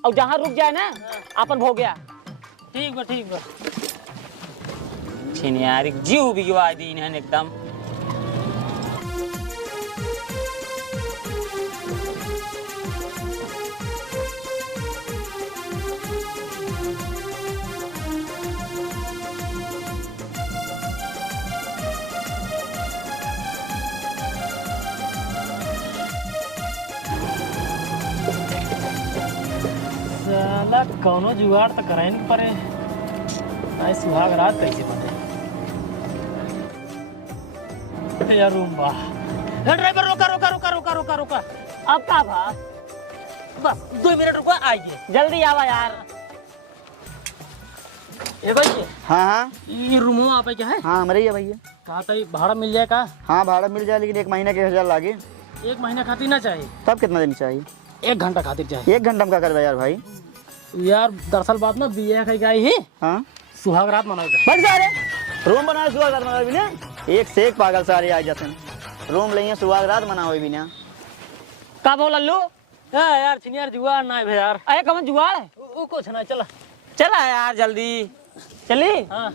और जहाँ रुक जाए ना अपन हो गया। ठीक बा ठीक बा। छिनियारी जीव भी गवा दी है एकदम। साला कौनो जुगाड़ तो कराए नहीं पड़े, आज सुहाग रात कैसे बने यार। रूम बा ड्राइवर रोका रोका रोका रोका रोका रोका। अब का भा बस 2 मिनट रुको, आइए जल्दी आवा यार। ए भाई हाँ हाँ ये रूम आप क्या है? हाँ हमारे ही है भैया। कहा था भाड़ा मिल जाए का? हाँ भाड़ा मिल जाए, लेकिन 1 महीने के 1000 लागे। 1 महीना खातिर ना चाहिए? तब कितना दिन चाहिए? 1 घंटा खातिर चाहिए। 1 घंटा में क्या करवा यार भाई? यार दरअसल बात ना बिया खाई गई ही, हाँ सुहाग रात मनाएगा। बैठ जा रे रूम बनाए सुहाग रात मनाओ भी ना, एक से एक पागल सारे आ जाते हैं। रूम लेंगे सुहाग रात मनाओ भी ना। का बोल लल्लू? यार चिनियार जुगाड़ ना है यार। अरे कमन जुगाड़ है? वो कुछ ना, चला चला यार जल्दी चली। हाँ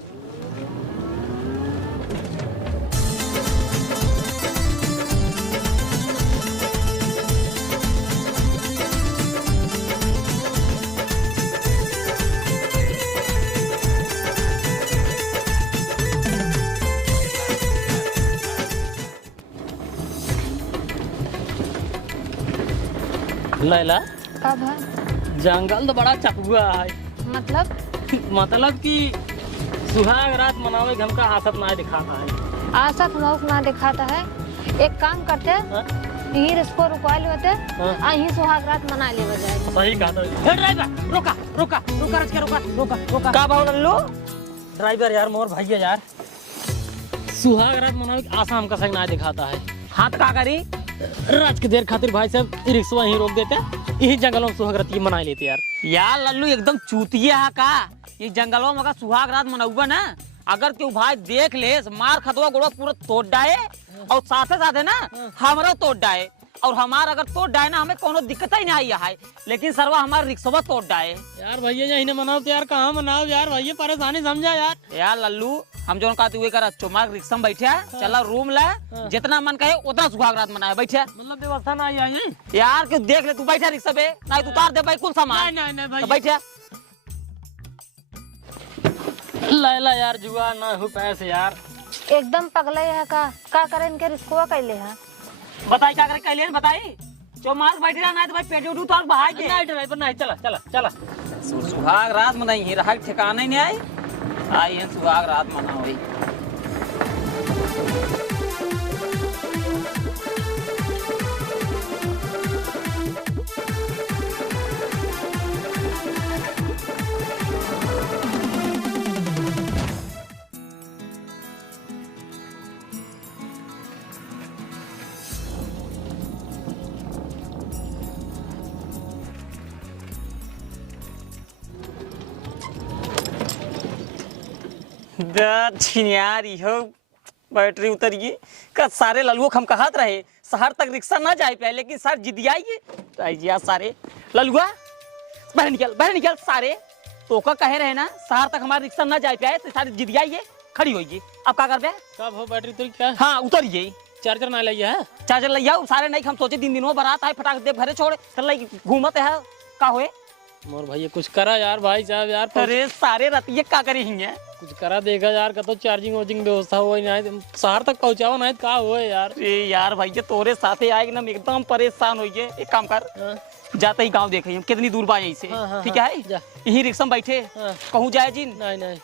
लैला का भाई जंगल तो बड़ा चकुआ है। मतलब कि सुहाग रात मनावे हमका आसत ना दिखाता है। आशा तुमको ना दिखाता है। एक काम करते यही इसको रुकवा लेते यही सुहाग रात मना ले जाए। सही कहा। ड्राइवर रोका रोका रोका रच के रोका रोका रोका। का भाव लल्लू? ड्राइवर यार मोर भैया यार सुहाग रात मनावे की आशा हमका सही ना दिखाता है। हाथ का करी रात के देर खातिर भाई साहब रिक्शा ही रोक देते यही जंगलों में सुहाग रात की मना लेते यार। यार लल्लू एकदम चूतिया है का। ये जंगलों में अगर सुहाग रात मनाऊगा ना, अगर क्यों भाई देख ले मार खतवा गोड़ा पूरा तोड़ डाए और साथे साथे ना हमारा तोड़ डाए और हमारा अगर तोड़ डाए ना हमें कोनो दिक्कत ही नहीं आई है, लेकिन सरवा हमारा रिक्शा तोड़ डाए। यार भैया यही मनाओ तो यार कहाँ मनाओ यार भैया परेशानी समझा यार। यार लल्लू हम जो कहते हुए करा चुमार रिक्शा में बैठे चला रूम ले जितना मन कहे उतना सुहाग रात मनाए बैठे। मतलब व्यवस्था ना आई यार क्यों देख ले तू बैठा रिक्शा पे नहीं तो उतार दे भाई कुल सामान। नहीं बैठे लैला यार जुआ ना हो पैसे यार एकदम पगला है का करे इनके रिस्कुआ कैले है। बताई क्या करे कैले बताई चुमार बैठे रहना है तो भाई पेट उठू तो बाहर के नहीं ड्राइवर नहीं चला चला चला। सुहाग रात में नहीं रहा ठिकाना ही नहीं आई आई है सुहाग रात मना हुई। छिनियारी हो बैटरी उतरिए का सारे ललुओं हम कहत रहे शहर तक रिक्शा ना जाए पे, लेकिन सर जिदियाइए तो सारे ललुआ बाहर निकल सारे तो का कहे रहे ना शहर तक हमारा रिक्शा ना जाए पे तो सारे जिदियाइए खड़ी होइए। अब क्या करबे? कब हो बैटरी उतरी क्या? हाँ उतरिए। चार्जर ना लिया है? चार्जर लिया सारे नहीं हम सोचे दिन में बारात है फटाक दे घरे छोड़े चल घूमते है का हुए मोर भैया कुछ करा यार भाई साहब यार। अरे सारे रतिये का करे हिंगे कुछ करा देगा यार का तो चार्जिंग वार्जिंग व्यवस्था हो नहीं शहर तक पहुंचाओ नहीं का हो यार। यार भैया तोरे साथे आएगी ना एकदम परेशान हो गए। एक काम कर जाते ही गांव देखे कितनी दूर बा यहीं से ठीक है यही रिक्शा में बैठे कहूँ जाए जी नहीं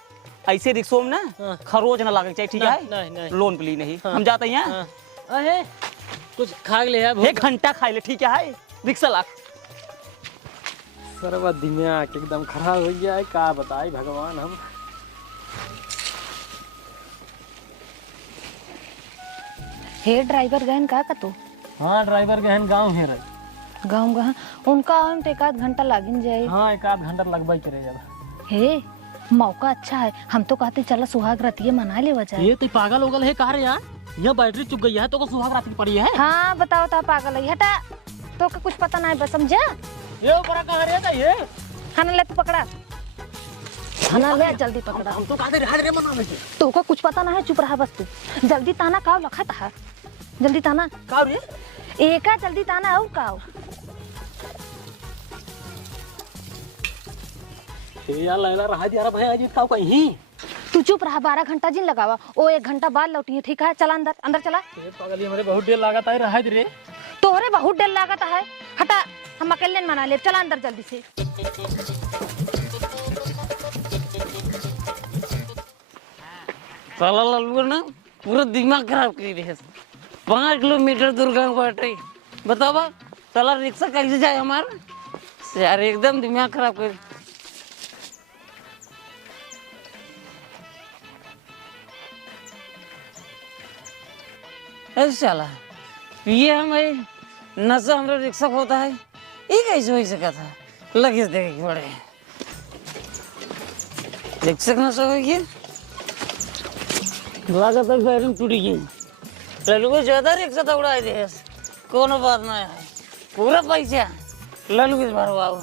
ऐसे रिक्शो में ना खरोच ना लगे चाहिए ठीक है नहीं लोन पे ली नहीं हम जाते हैं अरे कुछ खा ले एक घंटा खा ले ठीक है रिक्शा लाख सर्व दिमाग एकदम खराब हो गया है का बताए भगवान हम। हे ड्राइवर गहन का तो? हाँ ड्राइवर गहन गांव है रे गाँव गहन उनका हम एक आध घंटा लागिन जाए। हाँ एक आध घंटा लगवा करे जब। हे मौका अच्छा है हम तो कहते चला सुहाग रातिये मना ले जाए। ये तो पागल उगल है कहा रे यार यह बैटरी चुक गई है तो सुहाग रात पड़ी है। हाँ बताओ तो पागल है हटा तो का कुछ पता नहीं बस समझा ये ऊपर कहां रे ये खाना ले तू पकड़ा खाना ले जल्दी पकड़ा। हम तो कहते रहा रे मना ले तो का कुछ पता ना है चुप रहा बस तू जल्दी ताना काव लखत है जल्दी ताना काव रे एका जल्दी ताना और काव यार लैला रहा दिया भाई आज काव कहीं तू चुप रहा 12 घंटा जिन लगावा ओ 1 घंटा बाद लौटिए ठीक है चला अंदर अंदर चला। पागल हमारे बहुत देर लागत है रहा रे तोहरे बहुत देर लागत है हटा हम अकेले मना ले चला अंदर जल्दी से। साला लल्लू ना पूरा दिमाग खराब कर रहे 5 किलोमीटर दूर गाँव बैठे बताओ साला रिक्शा कैसे जाए हमारा यार एकदम दिमाग खराब कर। ऐसे चला ये हमारे नशा हमारा रिक्शा होता है ये कैसे हो सका था लगे देखे बड़े रिक्शा का नशा हो गया लागत है बैरिंग टूट गई लल्लू को ज्यादा रिक्शा तो उड़ाए दे कोनो बात ना है पूरा पैसा लल्लू के भरवाओ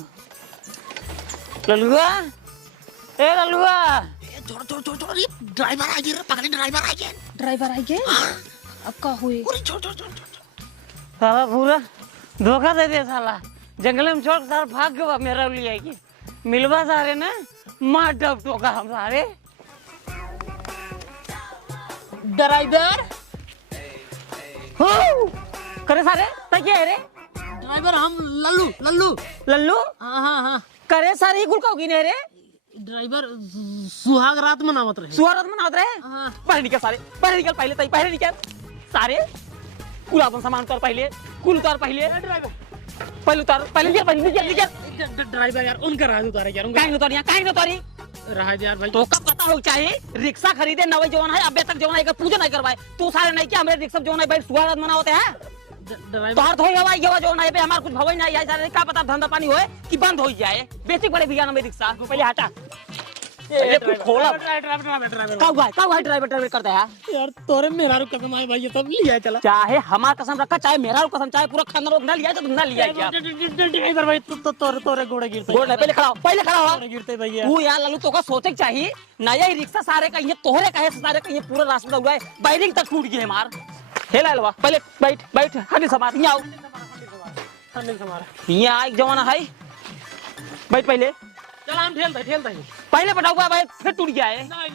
लल्लुआ ए लल्लुआ छोड़ छोड़ छोड़ छोड़ ड्राइवर आ गया पकड़े ड्राइवर आ गया अब का हुई छोड़ छोड़ छोड़ साला पूरा धोखा दे दिया साला जंगल में छोड़ सारा भाग गया मेरा लिए आएगी मिलवा सारे ना मार डब टोका हम सारे ड्राइवर करे सारे तय क्या है रे ड्राइवर हम लल्लू लल्लू लल्लू हाँ हाँ हाँ करे सारी गुल का गिने रे ड्राइवर सुहाग रात मनावत रहे सुहाग रात मनावत रहे पहले निकल सारे पहले निकल पहले तई पहले निकल सारे कुल अपन सामान उतार पहले कुल उतार पहले ड्राइवर पहले उतार पहले निकल ड्राइवर यार उनका राज उतारे यार काहे उतारी काहे उतारी रहा यार भाई तो कब पता हो चाहिए रिक्शा खरीदे नवे जवान है अबे तक जवान है पूजा नहीं करवाए तू सारे नहीं क्या हमारे रिक्शा जवान है भाई सुहाग रात मनावते हैं तोहर थोड़ी हवाई गवा जवान है हमार कुछ भवई नहीं है सारे का पता धंधा पानी होए कि बंद हो जाए बेसिक बड़े बिगान में रिक्शा पहले हटा ये कुछ खोला का ड्राइवर करता है यार तोरे मेरा रुक कसम है भाई ये सब लिया चला चाहे हमार कसम रखा चाहे मेरा कसम चाहे पूरा खानदान रोक ना लिया तो ना लिया क्या ड्राइवर भाई तो तोरे घोड़े गिरते घोड़े पहले खड़ा हो गिरते भैया तू यार लालू तो का सोचे चाहिए नया ही रिक्शा सारे का ये तोहरे का है सारे का ये पूरा रास्ता हुआ है बाइरिंग तक टूट गई है मार हेला लवा पहले बैठ हड्डी समार यहां आओ यहां एक जवाना है बैठ पहले चल हम ठेलता पहले बताओ भाई फिर टूट गया है नहीं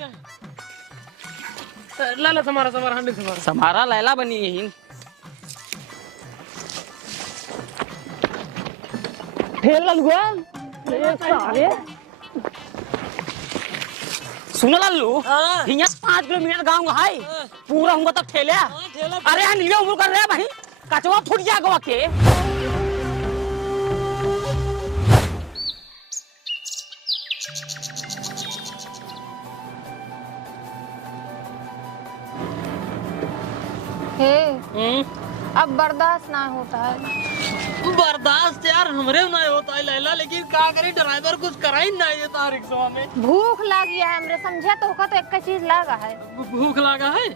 लाला समारा हंडी समारा लैला बनी है ठेल ललुआ सारे सुन लल्लू यहाँ 5 किलोमीटर गाँव है पूरा होगा तक ठेले अरे यहाँ नीले उम्र कर रहे भाई कचवा फूट जाएगा के अब बर्दाश्त ना होता है बर्दाश्त यार हमरे नहीं होता है लैला लेकिन क्या करी ड्राइवर कुछ करा ही नहीं देता रिक्शा में भूख लगी है हमरे समझे तो होगा तो एक चीज लगा है भूख लगा है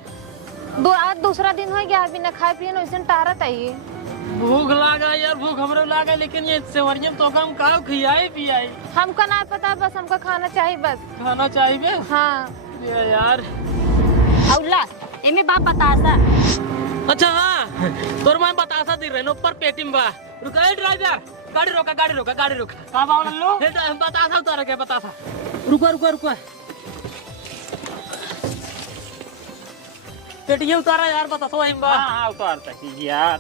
आज दूसरा दिन हो गया बिना खाए पिए वैसे टारत है भूख लगा यार भूख हमरे लगा लेकिन ये सेवरियम तो हम का खियाए पियाई हमका ना पता बस हमका खाना चाहिए बस खाना चाहिए हाँ यार औला एमे बाप बतासा अच्छा हाँ तोर मैं बतासा दे रहे ऊपर पेटीम बा रुका ड्राइवर गाड़ी रोका का बावल लो बतासा उतार के बतासा रुका पेटिए उतारा यार बतासा वहीं बा हां उतारता यार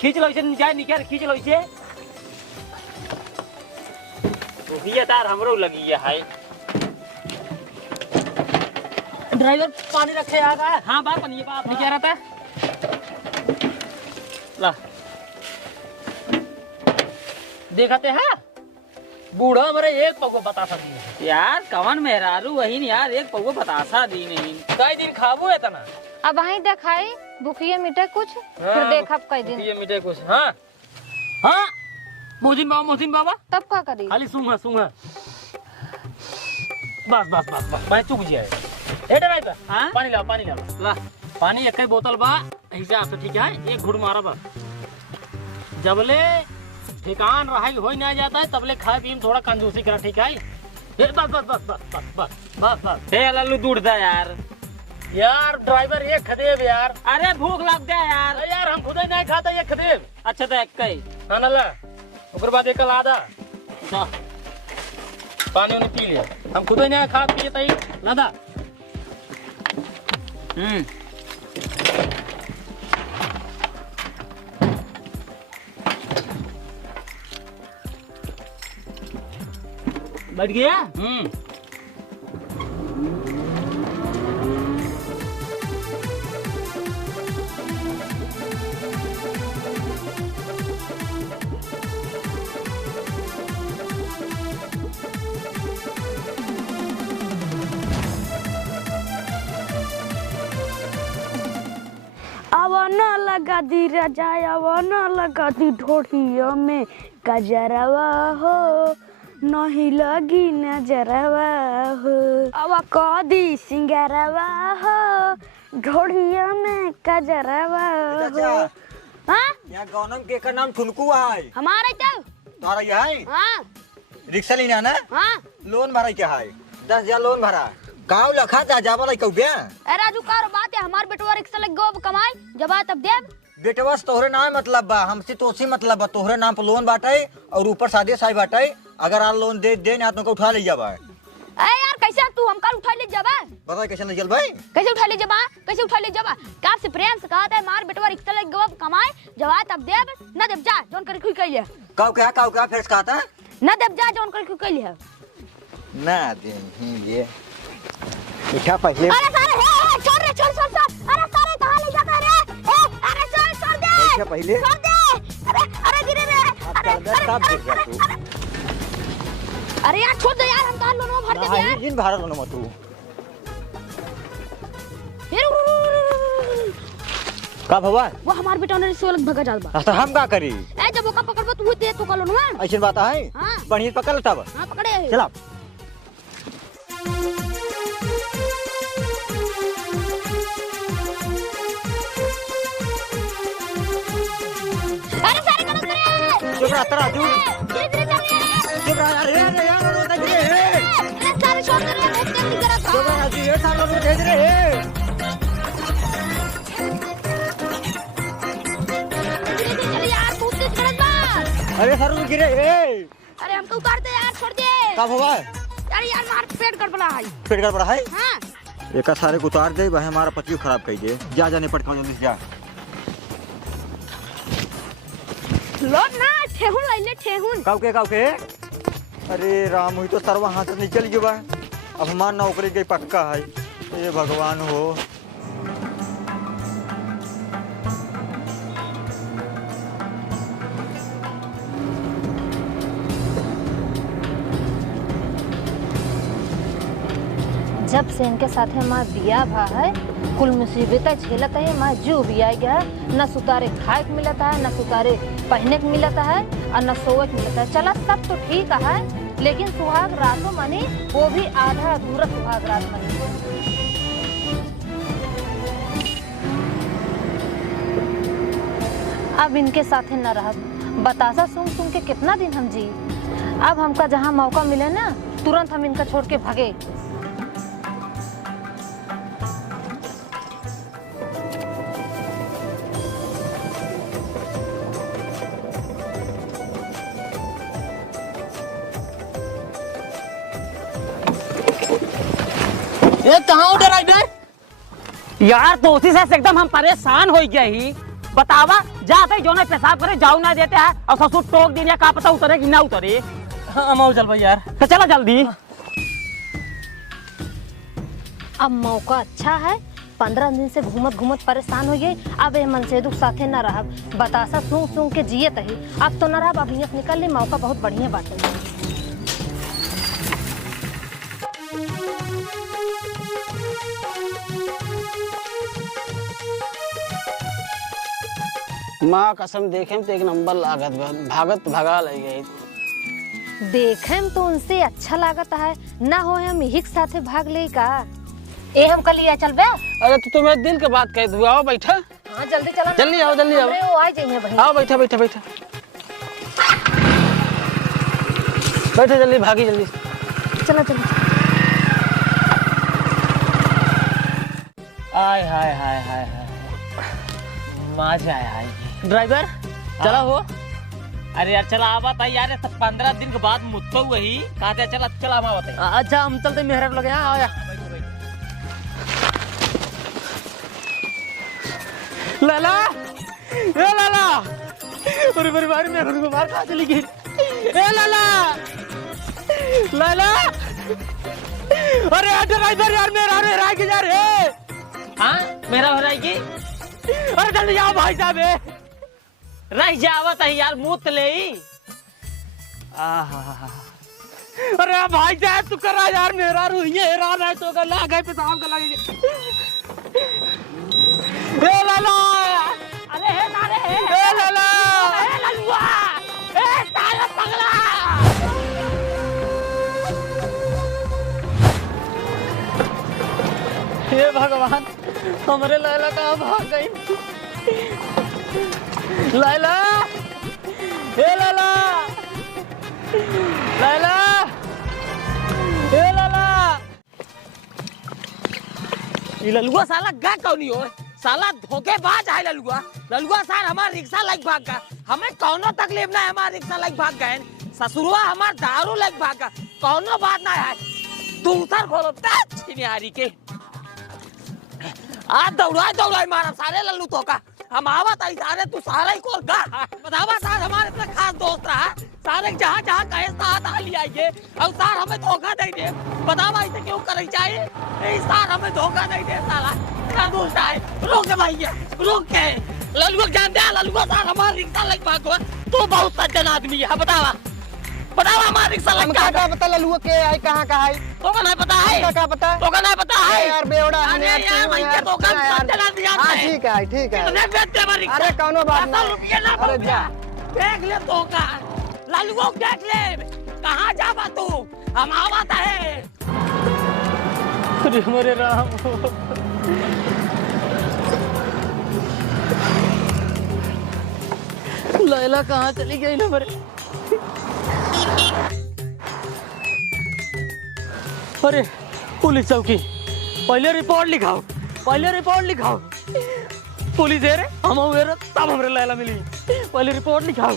खींच लो इसे निकाल खींच लो इसे तो ये तार हमरो लगी है ड्राइवर पानी रखे आगा हां बाप पानी बाप क्या रहता है ला देखते हैं बूढ़ा हमारे एक पगो बतासा दी यार कवन मेहरारू वही नहीं यार एक पगो बतासा दी नहीं कई दिन खाबू है तना अब वहीं देखाई भूखिए मिटे कुछ फिर देखब कई दिन ये मिटे कुछ हाँ मोहसिन बाबा तब क्या करी खाली सूंघा बस मैं चुक जाए ए ड्राइवर हां पानी लाओ ला पानी एक बोतल बा हिसाब से ठीक है एक घुट मारा बस जबले ठिकान रहा हो ना जाता है तबले खाए पी थोड़ा कंजूसी करा ठीक है बस हे लल्लू दूध दा यार ड्राइवर ये खदेब यार अरे भूख लग गया यार हम खुद ही नहीं खाता ये खदेब अच्छा तो एक कई हाँ ना ला उकर बाद एक आधा पानी उन्हें पी लिया हम खुद ही नहीं खा पिए तई लादा बैठ गया अवना लगा दी रजाय अवना लगा दी ढोढ़ियों में गजरवा हो नहीं लगी नजरवा हो अब कदी सिंगरवा हो ढोढ़ियों में गजरवा हो हाँ यहाँ गौनम के का नाम ठुनकू है हमारा तो तुम्हारा यह है हाँ रिक्शा लेना ना हाँ लोन भरा क्या है 10,000 लोन भरा काव लखा जा जावा लाई कौबे ए राजू कार बात है हमार बेटवा रिक्शा लग गो कमाई जब आ तब देब बेटवा तोहरे नाम मतलब बा हमसे तोसी मतलब बा तोहरे नाम पर लोन बाटे और ऊपर शादी साई बाटे अगर आप लोन दे ना तो उठा ले जावा अरे यार कैसे तू हमका उठा ले जाबा? बता कैसे नहीं चल भाई? कैसे उठा ले जाबा? कैसे उठा ले जाबा? का से प्रेम से कहता है मार बेटवा रिक्शा लग गवा कमाए जवा तब देब ना देब जा जोन कर खुई कइले। काऊ क्या फिर कहता है? ना देब जा जोन कर खुई कइले। ना दे ये क्या पहले। अरे सारे हे छोड़ रे छोड़। अरे सारे कहां ले जाता रे? अरे छोड़ दे। क्या पहले? छोड़ दे। अरे गिरे रे। कब गिर गया तू? अरे यार छोड़ दे यार हम कहां लोन भर दे यार। जिन भारत लोन मत तू। फिर का भवा? वो हमार बेटा ने से अलग भगा जाल बा। तो हम का करी? ए जब ओका पकड़बो तू दे तो का लोन। ऐसी बात है? हां बढ़िया पकड़ तब। हां पकड़े। चला चुप रहा तेरा तू। चुप रहा यार यार सारे छोड़ दे रे बहुत जल्दी करा था। चुप रहा तू ये सारे लोग भेज रहे हैं। चल यार तू तेज कर बा। अरे सर गिरे ए। अरे हमको उतार दे यार छोड़ दे। का भवा? अरे यार मार पेट कर बड़ा है। पेट कर बड़ा है? हां एक सारे को उतार दे भाई हमारा पतियो खराब कर दे। जा जाने पड़ जल्दी से जा। लोन ना ठेहुन लाइले ठेहुन। काऊ के? अरे राम हुई तो सरवा हाथ से निकल गया। अब हमार नौकरी के पक्का है। ये भगवान हो। जब से इनके साथ माँ बिया भा है कुल मुसीबत झेलत है माँ जो बिया गया न सुतारे खाए के मिलता है न सुतारे पहने के मिलता है और न सोए के मिलता है। चला सब तो ठीक है लेकिन सुहाग रातों मनी वो भी आधा अधूरा सुहाग रात मनी। अब इनके साथ न रह बतासा सुन के कितना दिन हम जी। अब हमका जहाँ मौका मिले ना तुरंत हम इनका छोड़ के भागे। ये कहाँ उधर आई बे? यार तो उसी से एकदम हम परेशान हो गए ही। बतावा जाते जो ना पेशाब करे जाऊ ना देते हैं और ससुर टोक दिन या का पता उतरे कि ना उतरे। हाँ चल भाई यार तो चलो जल्दी। अब मौका अच्छा है 15 दिन से घूमत परेशान हो गई। अब ये मनसेदुक साथे न रहा बतासा सूंघ के जियत ही। अब तो न रहा अब यहाँ निकल ली मौका बहुत बढ़िया बात है। माँ कसम देखे तो एक नंबर लागत भागत भगा ले गई। देखे तो उनसे अच्छा लागत है ना हो हम यही के साथे भाग ले का। ए हम कल चल बे। अरे तो तुम्हें दिल के बात कह दूँ। आओ बैठा। हाँ जल्दी चला। जल्दी आओ जल्दी आओ। वो आ जाइए भाई। आओ बैठा बैठा बैठा बैठा जल्दी भागी जल्दी। चलो चलो। आय हाय हाय हाय हाय मजा आया। ड्राइवर चला हो। अरे यार चला आवा था यार 15 दिन के बाद मुझको वही कहते चला चला आवा था। अच्छा हम चलते मेहर लगे। हाँ आया लाला ए लाला अरे बड़ी बारी में घर को मार कहाँ चली गई। ए लाला लाला अरे ड्राइवर यार मेरा रह के जा रे। हाँ मेरा हो रहा है कि अरे जल्दी आओ भाई साहब। रह जावत है यार मुत ले। अरे भाई साहब तू करा यार मेरा रूहिए हैरान है तो ला गए पेशाब का लगे। ए लाला अरे हे नारे ए लाला ए ललुआ ए साला पगला। हे भगवान हमारे लैला कहाँ भाग गई। लैला हे लैला लैला हे लैला। ये ललुआ साला गा कौनी हो साला धोखेबाज है ललुआ। ललुआ सार हमार रिक्शा लाइक भाग का हमें कौनो तकलीफ ना है। हमार रिक्शा लाइक भाग गए ससुरवा हमार दारू लाइक भाग का कौनो बात ना है। दूसर खोलो चिनियारी के आज दौड़ाई मारा सारे लल्लू तो का हम आवत आई सारे तू सारा ही खोल गा बतावा सार हमारे इतना खास दोस्त रहा सारे जहाँ जहाँ कहे साथ आ लिया ये और सार हमें धोखा दे दे बतावा इसे क्यों करनी चाहिए नहीं सार हमें धोखा नहीं दे साला क्या दोस्त है रुक भैया रुक के लल्लू जान दे लल्लू सार हमारा रिक्शा लग भागो तू बहुत सज्जन आदमी है बतावा हमारा रिक्शा लग का पता लल्लू के आई कहाँ है तो का नहीं पता है क्या पता तो का नहीं पता है यार बेवड़ा अरे यार भैया तो का सज्जन आदमी है ठीक है कितने बेचते हमारा रिक्शा अरे कौनो बात नहीं रुपया ना अरे जा देख ले तो का लालू को देख ले कहाँ जावा तू हम आवत है अरे मेरे राम लैला कहाँ चली गई ना मेरे अरे पुलिस चौकी पहले रिपोर्ट लिखाओ पुलिस है रे हम हुए रे तब हमरे लैला मिली पहले रिपोर्ट लिखाओ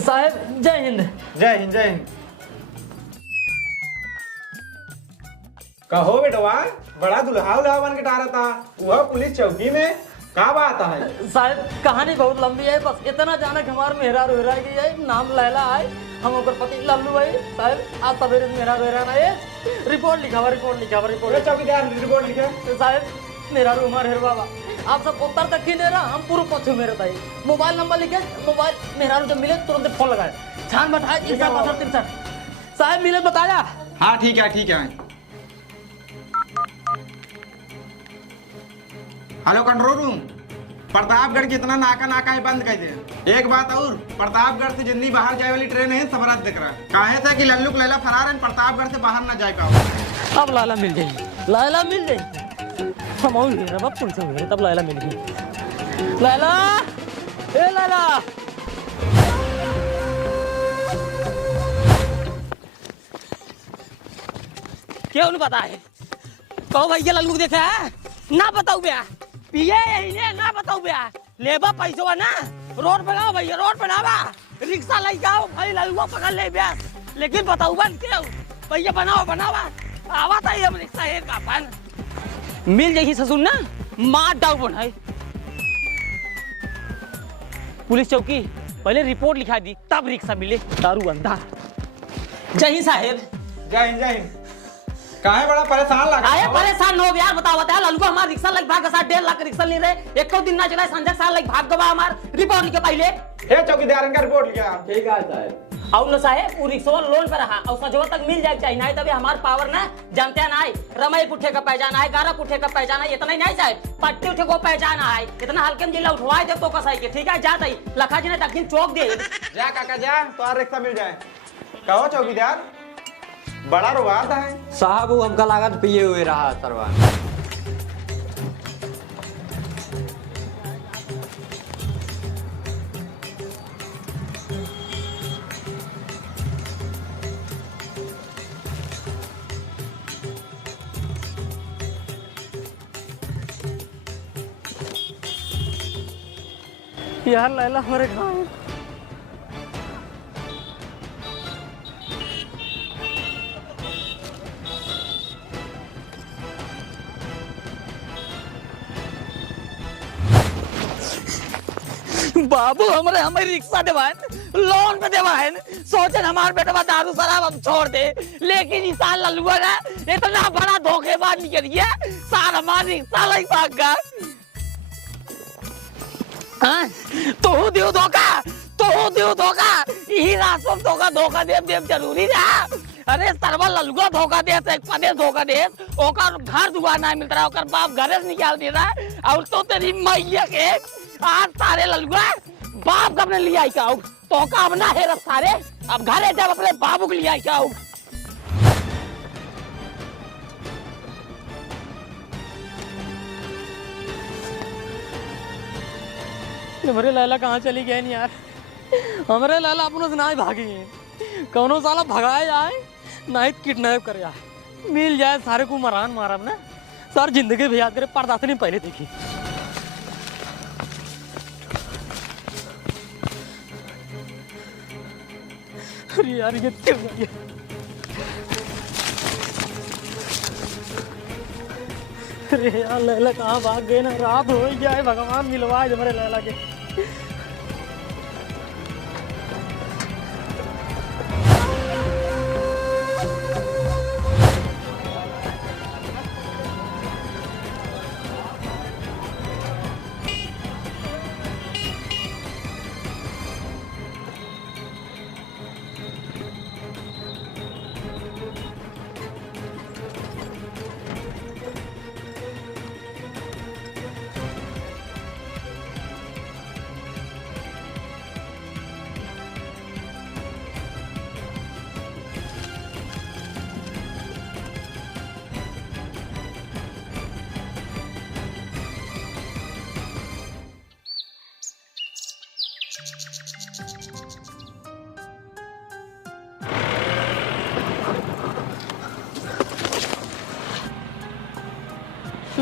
साहब जय हिंद कहो बेटवा बड़ा दुल्हा उल्हा बन के टारा था वह पुलिस चौकी में क्या बात है साहब कहानी बहुत लंबी है बस इतना जाना कि हमारे मेहरा रोहरा की है नाम लैला है हम ओकर पति लल्लू भाई साहब आज सवेरे मेरा रोहरा ना है रिपोर्ट लिखावा चौकीदार रिपोर्ट लिखे साहब मेरा रूम है बाबा आप सब उत्तर तक ही दे रहा हम पूर्व पश्चिम में रहता है मोबाइल नंबर लिखे मोबाइल मेहरा जब मिले तुरंत फोन लगाए छान बैठाए 63 साहब मिले बताया हाँ ठीक है हेलो कंट्रोल रूम प्रतापगढ़ कितना नाका है बंद कर दे एक बात और प्रतापगढ़ से जितनी बाहर जाए वाली ट्रेन है सब रद्द दिख रहा है कहे थे कि लल्लू लैला फरार है प्रतापगढ़ से बाहर ना जा पाओ अब लैला मिल जाएगी हम और ले रहा पुलिस से तब लैला मिल गई लैला क्यों नहीं पता है कहो भैया लल्लू देखा है ना बताऊ भैया पिए यही ने ना बताऊ भैया लेबा पैसा ना रोड बनाओ भैया रोड बनावा रिक्शा ले जाओ भाई लल्लू पकड़ ले भैया लेकिन बताऊ बन क्यों भैया बनावा आवा था हम रिक्शा है का पान मिल जाएगी ससुर ना मार डाउ बनाए पुलिस चौकी पहले रिपोर्ट लिखा दी तब रिक्शा मिले दारू अंधा जय हिंद साहेब जय हिंद काहे बड़ा परेशान लगा आए परेशान हो यार बताओ लल्लू को हमारा रिक्शा लग भाग 1.5 लाख रिक्शा ले रहे एक दिन ना चला संजय साल लग भाग गवा हमार रिपोर्ट लिखे पहले हे चौकीदार का रिपोर्ट लिखा ठीक है साहब और न साहब वो रिक्शा लोन पे रहा और सजवा तक मिल जाए चाहिए नहीं तभी हमार पावर ना जानते ना रमई पुठे का पहचान है 11 पुठे का पहचान है इतना ही नहीं साहब पट्टी उठे को पहचान है इतना हल्के में जिला उठवाए दे तो का सही के ठीक है जा दई लखा जी ने दक्षिण चौक दे जा काका जा तो रिक्शा मिल जाए कहो चौकीदार बड़ा रोवाद है साहब वो हमका लागत पिए हुए रहा सरवा यार लैला हमारे गाँव बाबू हमारे रिक्शा देवान लोन पे देवान सोचे हमारे बेटा दारू शराब हम छोड़ दे लेकिन इस साल लल्लुआ ना इतना बड़ा धोखेबाज निकल गया साल हमारे रिक्शा लग भाग गया तो दियो धोखा यही रास्ते में धोखा देव जरूरी रहा अरे सरवा लल्लुआ धोखा दे एक पदे धोखा दे ओकर घर दुआर नहीं मिल रहा ओकर बाप घर से निकाल दे रहा और तो तेरी मैया के आज सारे लल्लुआ बाप अपने लिया क्या तो का अब ना है रब सारे अब घरे जब अपने बाबू के लिया क्या हमारे लैला कहाँ चली गए यार हमारे लैला अपनों से ना ही भागी है कौनो साला भगाए जाए ना ही किडनैप कर जाए मिल जाए सारे को मरान मारब ना सर जिंदगी भी याद करे परदास ने पहले देखी अरे यार ये क्यों ये अरे यार लैला कहाँ भाग गए ना, रात हो ही जाए, भगवान मिलवाए हमारे लैला के।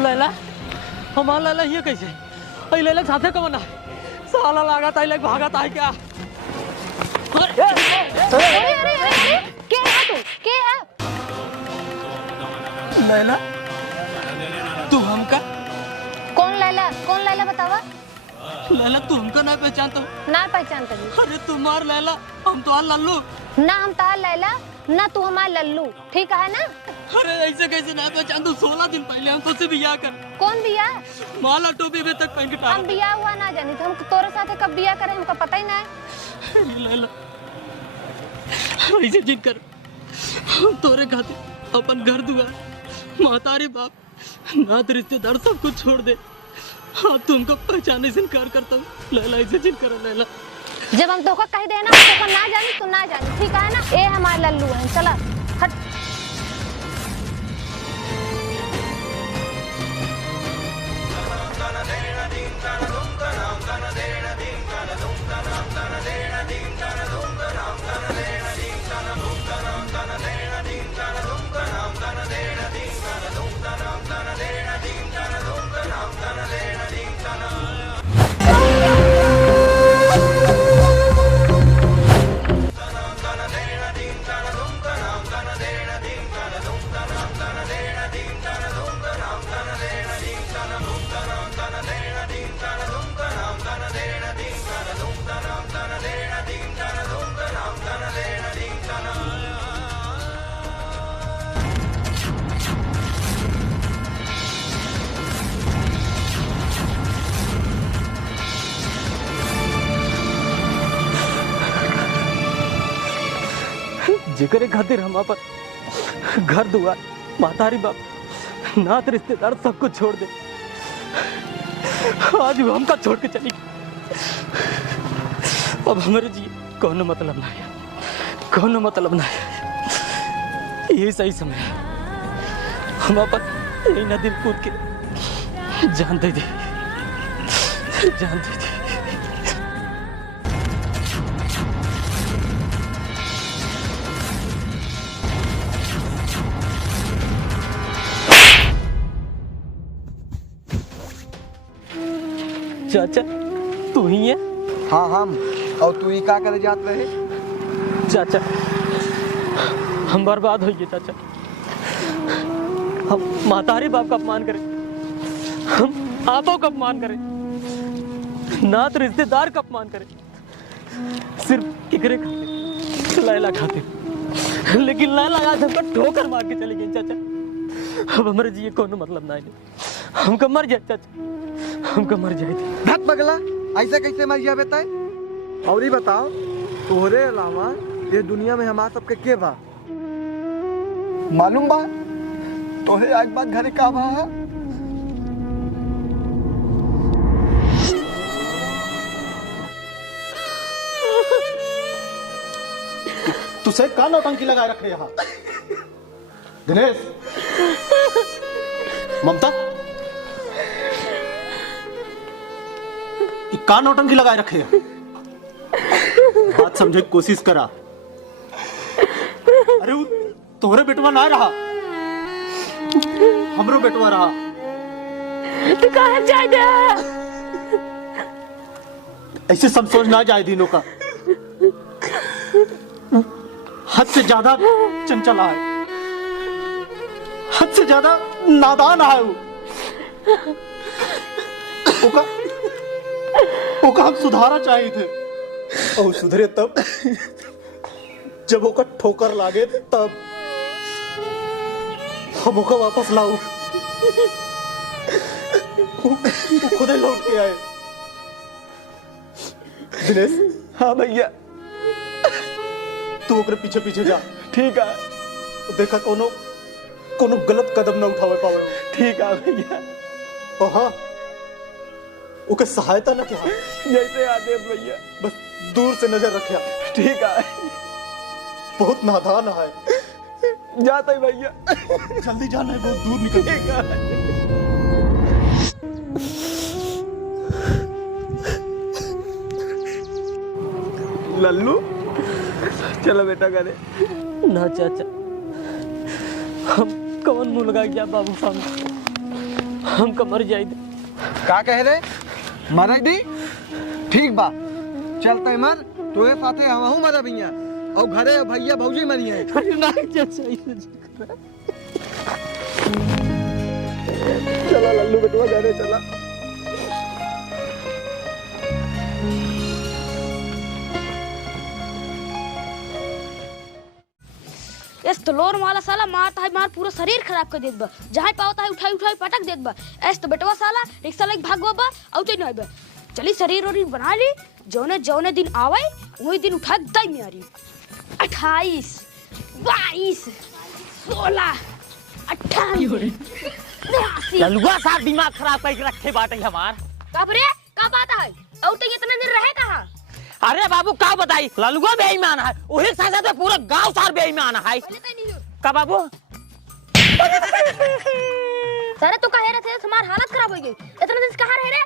लैला हमारा लैला ये कैसे अरे लैला साथे कौन है साला लगा था लग भागा था क्या अरे अरे अरे के है तू के है लैला तू हमका कौन लैला बतावा लैला तू हमका ना पहचानता ना पहचानता अरे तुम्हार लैला हम तो लल्लू ना हम तार लैला ना तू हमार लल्लू ठीक है ना अरे ऐसे कैसे ना पहचान तू 16 दिन पहले हम तुझसे बियाह कर कौन बिया माला टोपी में तक पहन के हम बिया हुआ ना जानी तो हम तोरे साथे कब बिया करे हमको पता ही ना है लैला ऐसे जिद कर हम तोरे खातिर अपन घर दुआर महतारी बाप नात रिश्तेदार सब कुछ छोड़ दे हाँ तुमको पहचानने से इनकार करता हूँ लैला ऐसे जिद करो लैला जब हम धोखा कह देना तो ना जानी तो ना जानी ठीक है ना ए हमारे लल्लू है चला हट जेकरे खातिर हम अपन घर दुआर महतारी बाप नात रिश्तेदार सब कुछ छोड़ दे आज वो हमका छोड़ के चली अब हमारे जी कौन मतलब ना है कौन मतलब ना है ये सही समय है हम अपन यही ना दिल कूद के जान दे जान दे चाचा तू ही है हाँ हम और तू ही का करे जात रहे चाचा हम बर्बाद होइए चाचा हम महतारी बाप का अपमान करें हम आपों का अपमान करें नात रिश्तेदार का अपमान करें सिर्फ इकरे खाते लैला खाते लेकिन लैला आज हमको ठोकर मार के चली गई चाचा अब हमारे जी कौन मतलब ना है हमको मर जाए चाचा हमको मर जाए धक पगला ऐसे कैसे मर जाए बताए और ही बताओ तोहरे अलावा ये दुनिया में हमारा सबके के बा मालूम बा तोहरे आज बात घरे का बा तुझे का नौटंकी लगा रखे यहाँ दिनेश ममता का नौटंकी लगाए रखे है बात समझे की कोशिश करा अरे तोहरे बेटवा ना रहा हमरो बेटवा रहा तू कहाँ जाएगा ऐसे सब सोच ना जाए दिनों का हद से ज्यादा चंचला है, हद से ज्यादा नादान है वो। ओका हम सुधारा चाहिए थे और सुधरे तब जब ओका ठोकर लागे तब हम ओका वापस लाऊ। वो खुदे लौट के आए। दिनेश। हाँ भैया। तू ओकरे पीछे पीछे जा। ठीक है। देखा कोनो गलत कदम न उठावे पावे। ठीक है भैया। और हाँ, ओके सहायता न किया जैसे आदेश भैया, बस दूर से नजर रखिया। ठीक है। बहुत नादान है। जाता ही भैया। जल्दी जाना है, बहुत दूर निकल। ठीक है। लल्लू चलो बेटा करे। ना चाचा, हम कौन मुंह लगा गया बाबू साहब, हम का मर जाए। का कह रहे मर दी? ठीक बा, चलते मर तोरे साथे हमहू मर भैया और घरे भैया भौजी मरी है। चला लल्लू बेटवा घरे चला। इस तलोर वाला साला मारता है, मार पूरा शरीर खराब कर देत बा। जहाँ पावता है उठाई उठाई पटक देत बा। ऐस तो बेटवा साला रिक्शा लेके भागवा बा औते नहीं बा। चली शरीर और बना ली, जौने दिन आवे वही दिन उठा दई में आ रही। 28 22 16 28 ललुआ साहब दिमाग खराब करके रखे बाटे हमार। कब रे कब बात है औते इतना दिन रहे कहाँ? अरे बाबू का बताई, ललुआ बेईमान है, वही साथ साथ पूरा गांव सार बेईमान है। का बाबू सारे तो कहे रहे थे हमार हालत खराब हो गई, इतना दिन कहाँ रहे रे?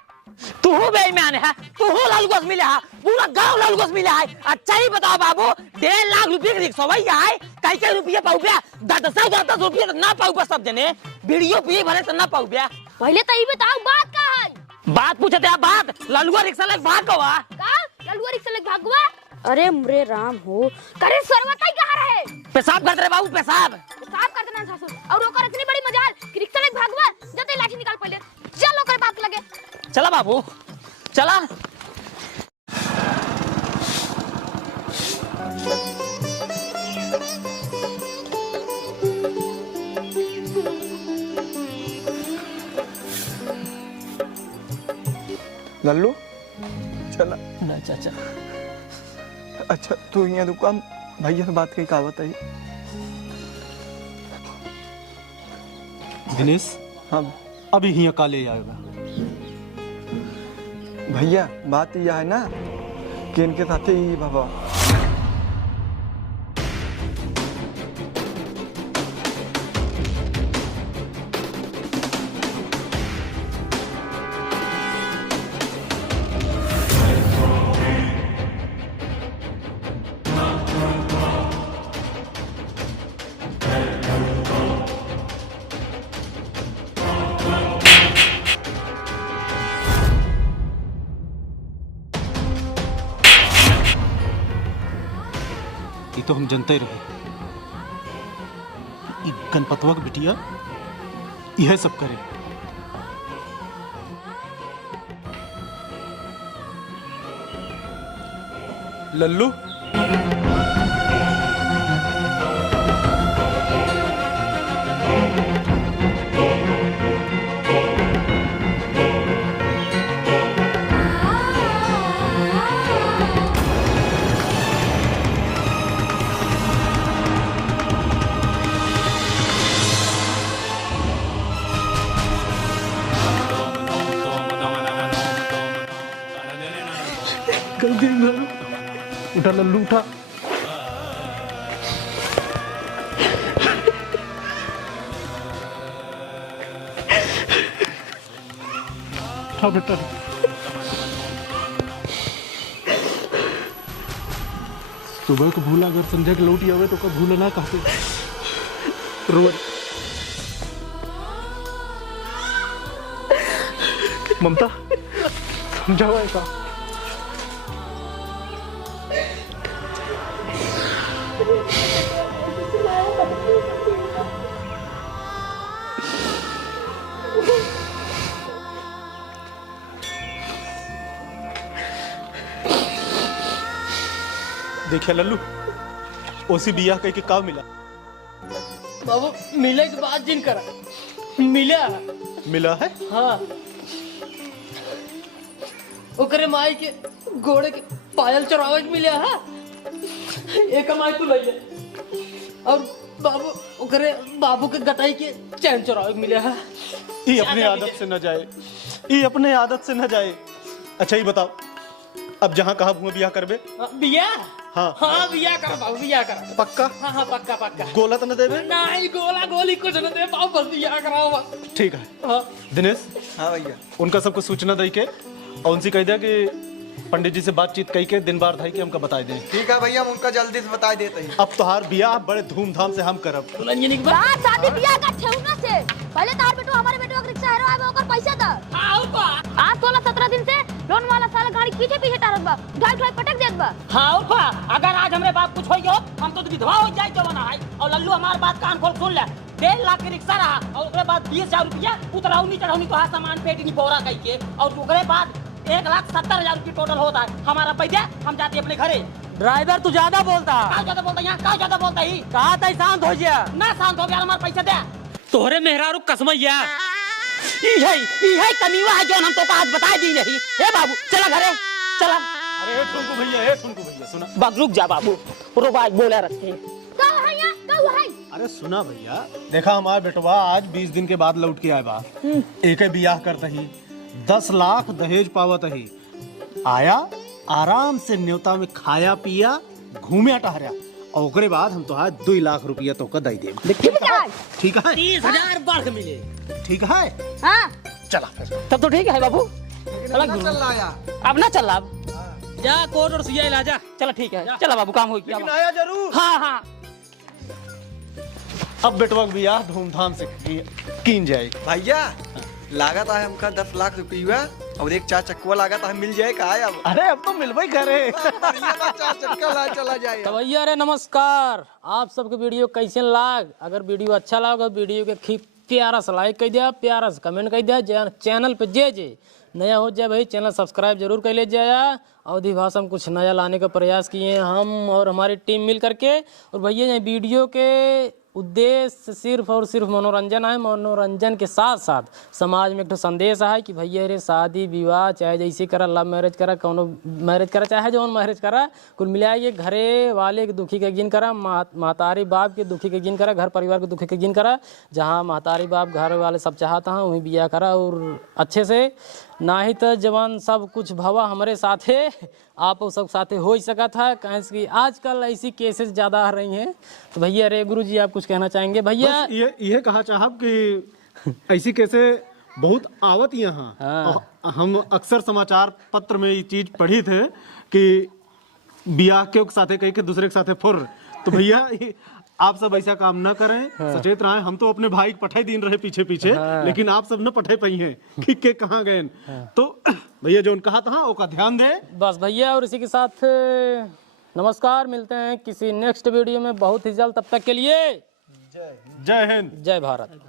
तू बेईमान है, तू ललुआ से मिले है, पूरा गांव ललुआ से मिले है। अच्छा ही बताओ बाबू, 1.5 लाख रुपये की रिक्शा भैया है, कई रुपये पाऊ गया? 10 रुपये ना पाऊ सब जने, वीडियो पिए भले तो ना पाऊ गया। पहले तो ये बताओ बात का है? बात पूछे थे बात, ललुआ रिक्शा लेके भाग गवा। ललुआ रिक्शा लेके भागवा? अरे मुरे राम हो, करे सरवता ही कहाँ रहे? पेशाब करते रहे बाबू, पेशाब कर देना सासू। और ओकर इतनी बड़ी मजाल कि रिक्शा लेके भागवा, जते लाठी निकाल पहले, चल ओकर बात लगे। चला बाबू चला। लल्लू चला। ना चाचा। अच्छा तू यहाँ दुकान भैया से बात कही, कहावत है दिनेश। हाँ अभी ही काले आएगा भैया। बात यह है ना कि इनके साथ ही बाबा तो हम जनते ही रहे। गणपतवा की बिटिया यह सब करे। लल्लू उठा लल्लू उठा। उठा बेटा। सुबह को भूला अगर संध्या के लौटी आवे तो कब भूला ना कहते रोज। ममता समझाओ ऐसा। देखिए लल्लू, ओसी बिया कह के का मिला? बाबू मिले के बाद जिन करा मिला है? हाँ ओकरे माई के घोड़े के पायल चरावे के मिले है। एक माई तू ले ले और बाबू ओकरे बाबू के गटाई के चैन चरावे के मिले है। ये अपने आदत से न जाए, ये अपने आदत से न जाए। अच्छा ये बताओ, अब जहाँ कहा भूमि बिया करबे? बिया? हाँ हाँ बिया कर बाबू, बिया कर। पक्का? हाँ हाँ पक्का पक्का। गोला तो न देवे? नहीं गोला गोली कुछ न दे पाओ, बस बिया कराओ बस। ठीक है। हाँ दिनेश, हाँ भैया, उनका सबको सूचना दे के और उनसे कह दिया कि पंडित जी से बातचीत कही के दिन बार धाई के हमका बता दें। ठीक है भैया, हम उनका जल्दी से बता देते हैं। अब तोहार बियाह बड़े धूमधाम से हम करब। बात शादी बियाह का ठेहुना से पहले तार बेटो हमारे बेटो का रिक्शा हेरो आवे ओकर पैसा दा। आज 16-17 दिन से लोन वाला साला गाड़ी पीछे पीछे टारत बा, ढाई पटक देत बा। हाँ उठा, अगर आज हमरे बाप कुछ होई हो हम तो विधवा हो जाए जवाना है। और लल्लू हमार बात कान खोल सुन ले, 1.5 लाख के रिक्शा रहा और ओकरे बाद 20,000 रुपया उतराउनी चढ़ाउनी तो सामान पेट नहीं पोरा कही के, और ओकरे बाद 1,70,000 रुपया टोटल होता है हमारा पैसा। हम जाते अपने घरे। ड्राइवर तू ज्यादा बोलता। का ज्यादा बोलता यहाँ, का ज्यादा बोलता ही? कहा था शांत हो जा। ना शांत हो गया, हमारा पैसा दे। तोहरे मेहरारू कसमैया यही कमीवा है जो हम तो आज बता दी नहीं। हे बाबू चला घरे चला। अरे ठुनकू भैया सुना। बस रुक जा बाबू, रुबाई बोले रखे। अरे सुना भैया, देखा हमारा बेटवा आज 20 दिन के बाद लौट के आए बा। एक बियाह करता ही 10 लाख दहेज पावत ही, आया आराम से न्योता में खाया पिया घूमे टहरा और ओकरे बाद हम तो 2 लाख रुपया तो का दे देब। ठीक है? 30,000 बढ़ मिले। ठीक है? हाँ चला फिर। तब तो ठीक है बाबू। चल रहा है अब ना चल, अब जा कोट और सुइया ला जा। चलो ठीक है, चला बाबू काम हो गया। लेकिन आया जरूर। हाँ हाँ। अब बेटवा का बियाह धूमधाम से कीन जाए भैया। लागत है हमका 10 लाख रुपया और एक 4 चक्का लागत है, मिल जाए का? अब अरे अब तो मिलवाई करे। 4 चक्का ला चला जाए। तो भैया रे नमस्कार, आप सबके वीडियो कैसे लाग? अगर वीडियो अच्छा लगा वीडियो के खी प्यारा सा लाइक कर दिया, प्यारा सा कमेंट कर दिया। चैनल पे जे नया हो जाए भाई चैनल सब्सक्राइब जरूर कर ले जाया। अवधी भाषा में कुछ नया लाने का प्रयास किए हम और हमारी टीम मिल करके। और भैया ये वीडियो के उद्देश्य सिर्फ और सिर्फ मनोरंजन है। मनोरंजन के साथ साथ समाज में एक तो संदेश है कि भैया रे शादी विवाह चाहे जैसे करा, लव मैरिज करा, कौनो मैरिज करा, चाहे जो मैरिज करा, कुल मिलाइए घरे वाले के दुखी के गिन करा, महतारी बाप के दुखी के गिन करा, घर परिवार के दुखी के गिन करा। जहाँ महतारी बाप घर वाले सब चाहता हैं वहीं बिया करा और अच्छे से। ना ही तो जवान सब कुछ भवा हमारे साथे आप सब साथे हो ही सका था, कि आजकल ऐसी केसेस ज़्यादा आ रही हैं। तो भैया रे गुरुजी आप कुछ कहना चाहेंगे? भैया ये कहा चाहब कि ऐसी कैसे बहुत आवत यहाँ। हाँ। हम अक्सर समाचार पत्र में ये चीज पढ़ी थे कि बियाह के साथे कहीं के दूसरे के साथे फुर। तो भैया आप सब ऐसा काम न करें। हाँ। सचेत रहे। हम तो अपने भाई पठाई दिन रहे पीछे पीछे। हाँ। लेकिन आप सब न पठाई पाई हैं कि के कहाँ गए। हाँ। तो भैया जो कहा था उसका ध्यान दे बस भैया। और इसी के साथ नमस्कार, मिलते हैं किसी नेक्स्ट वीडियो में बहुत ही जल्द। तब तक के लिए जय हिंद, जय भारत।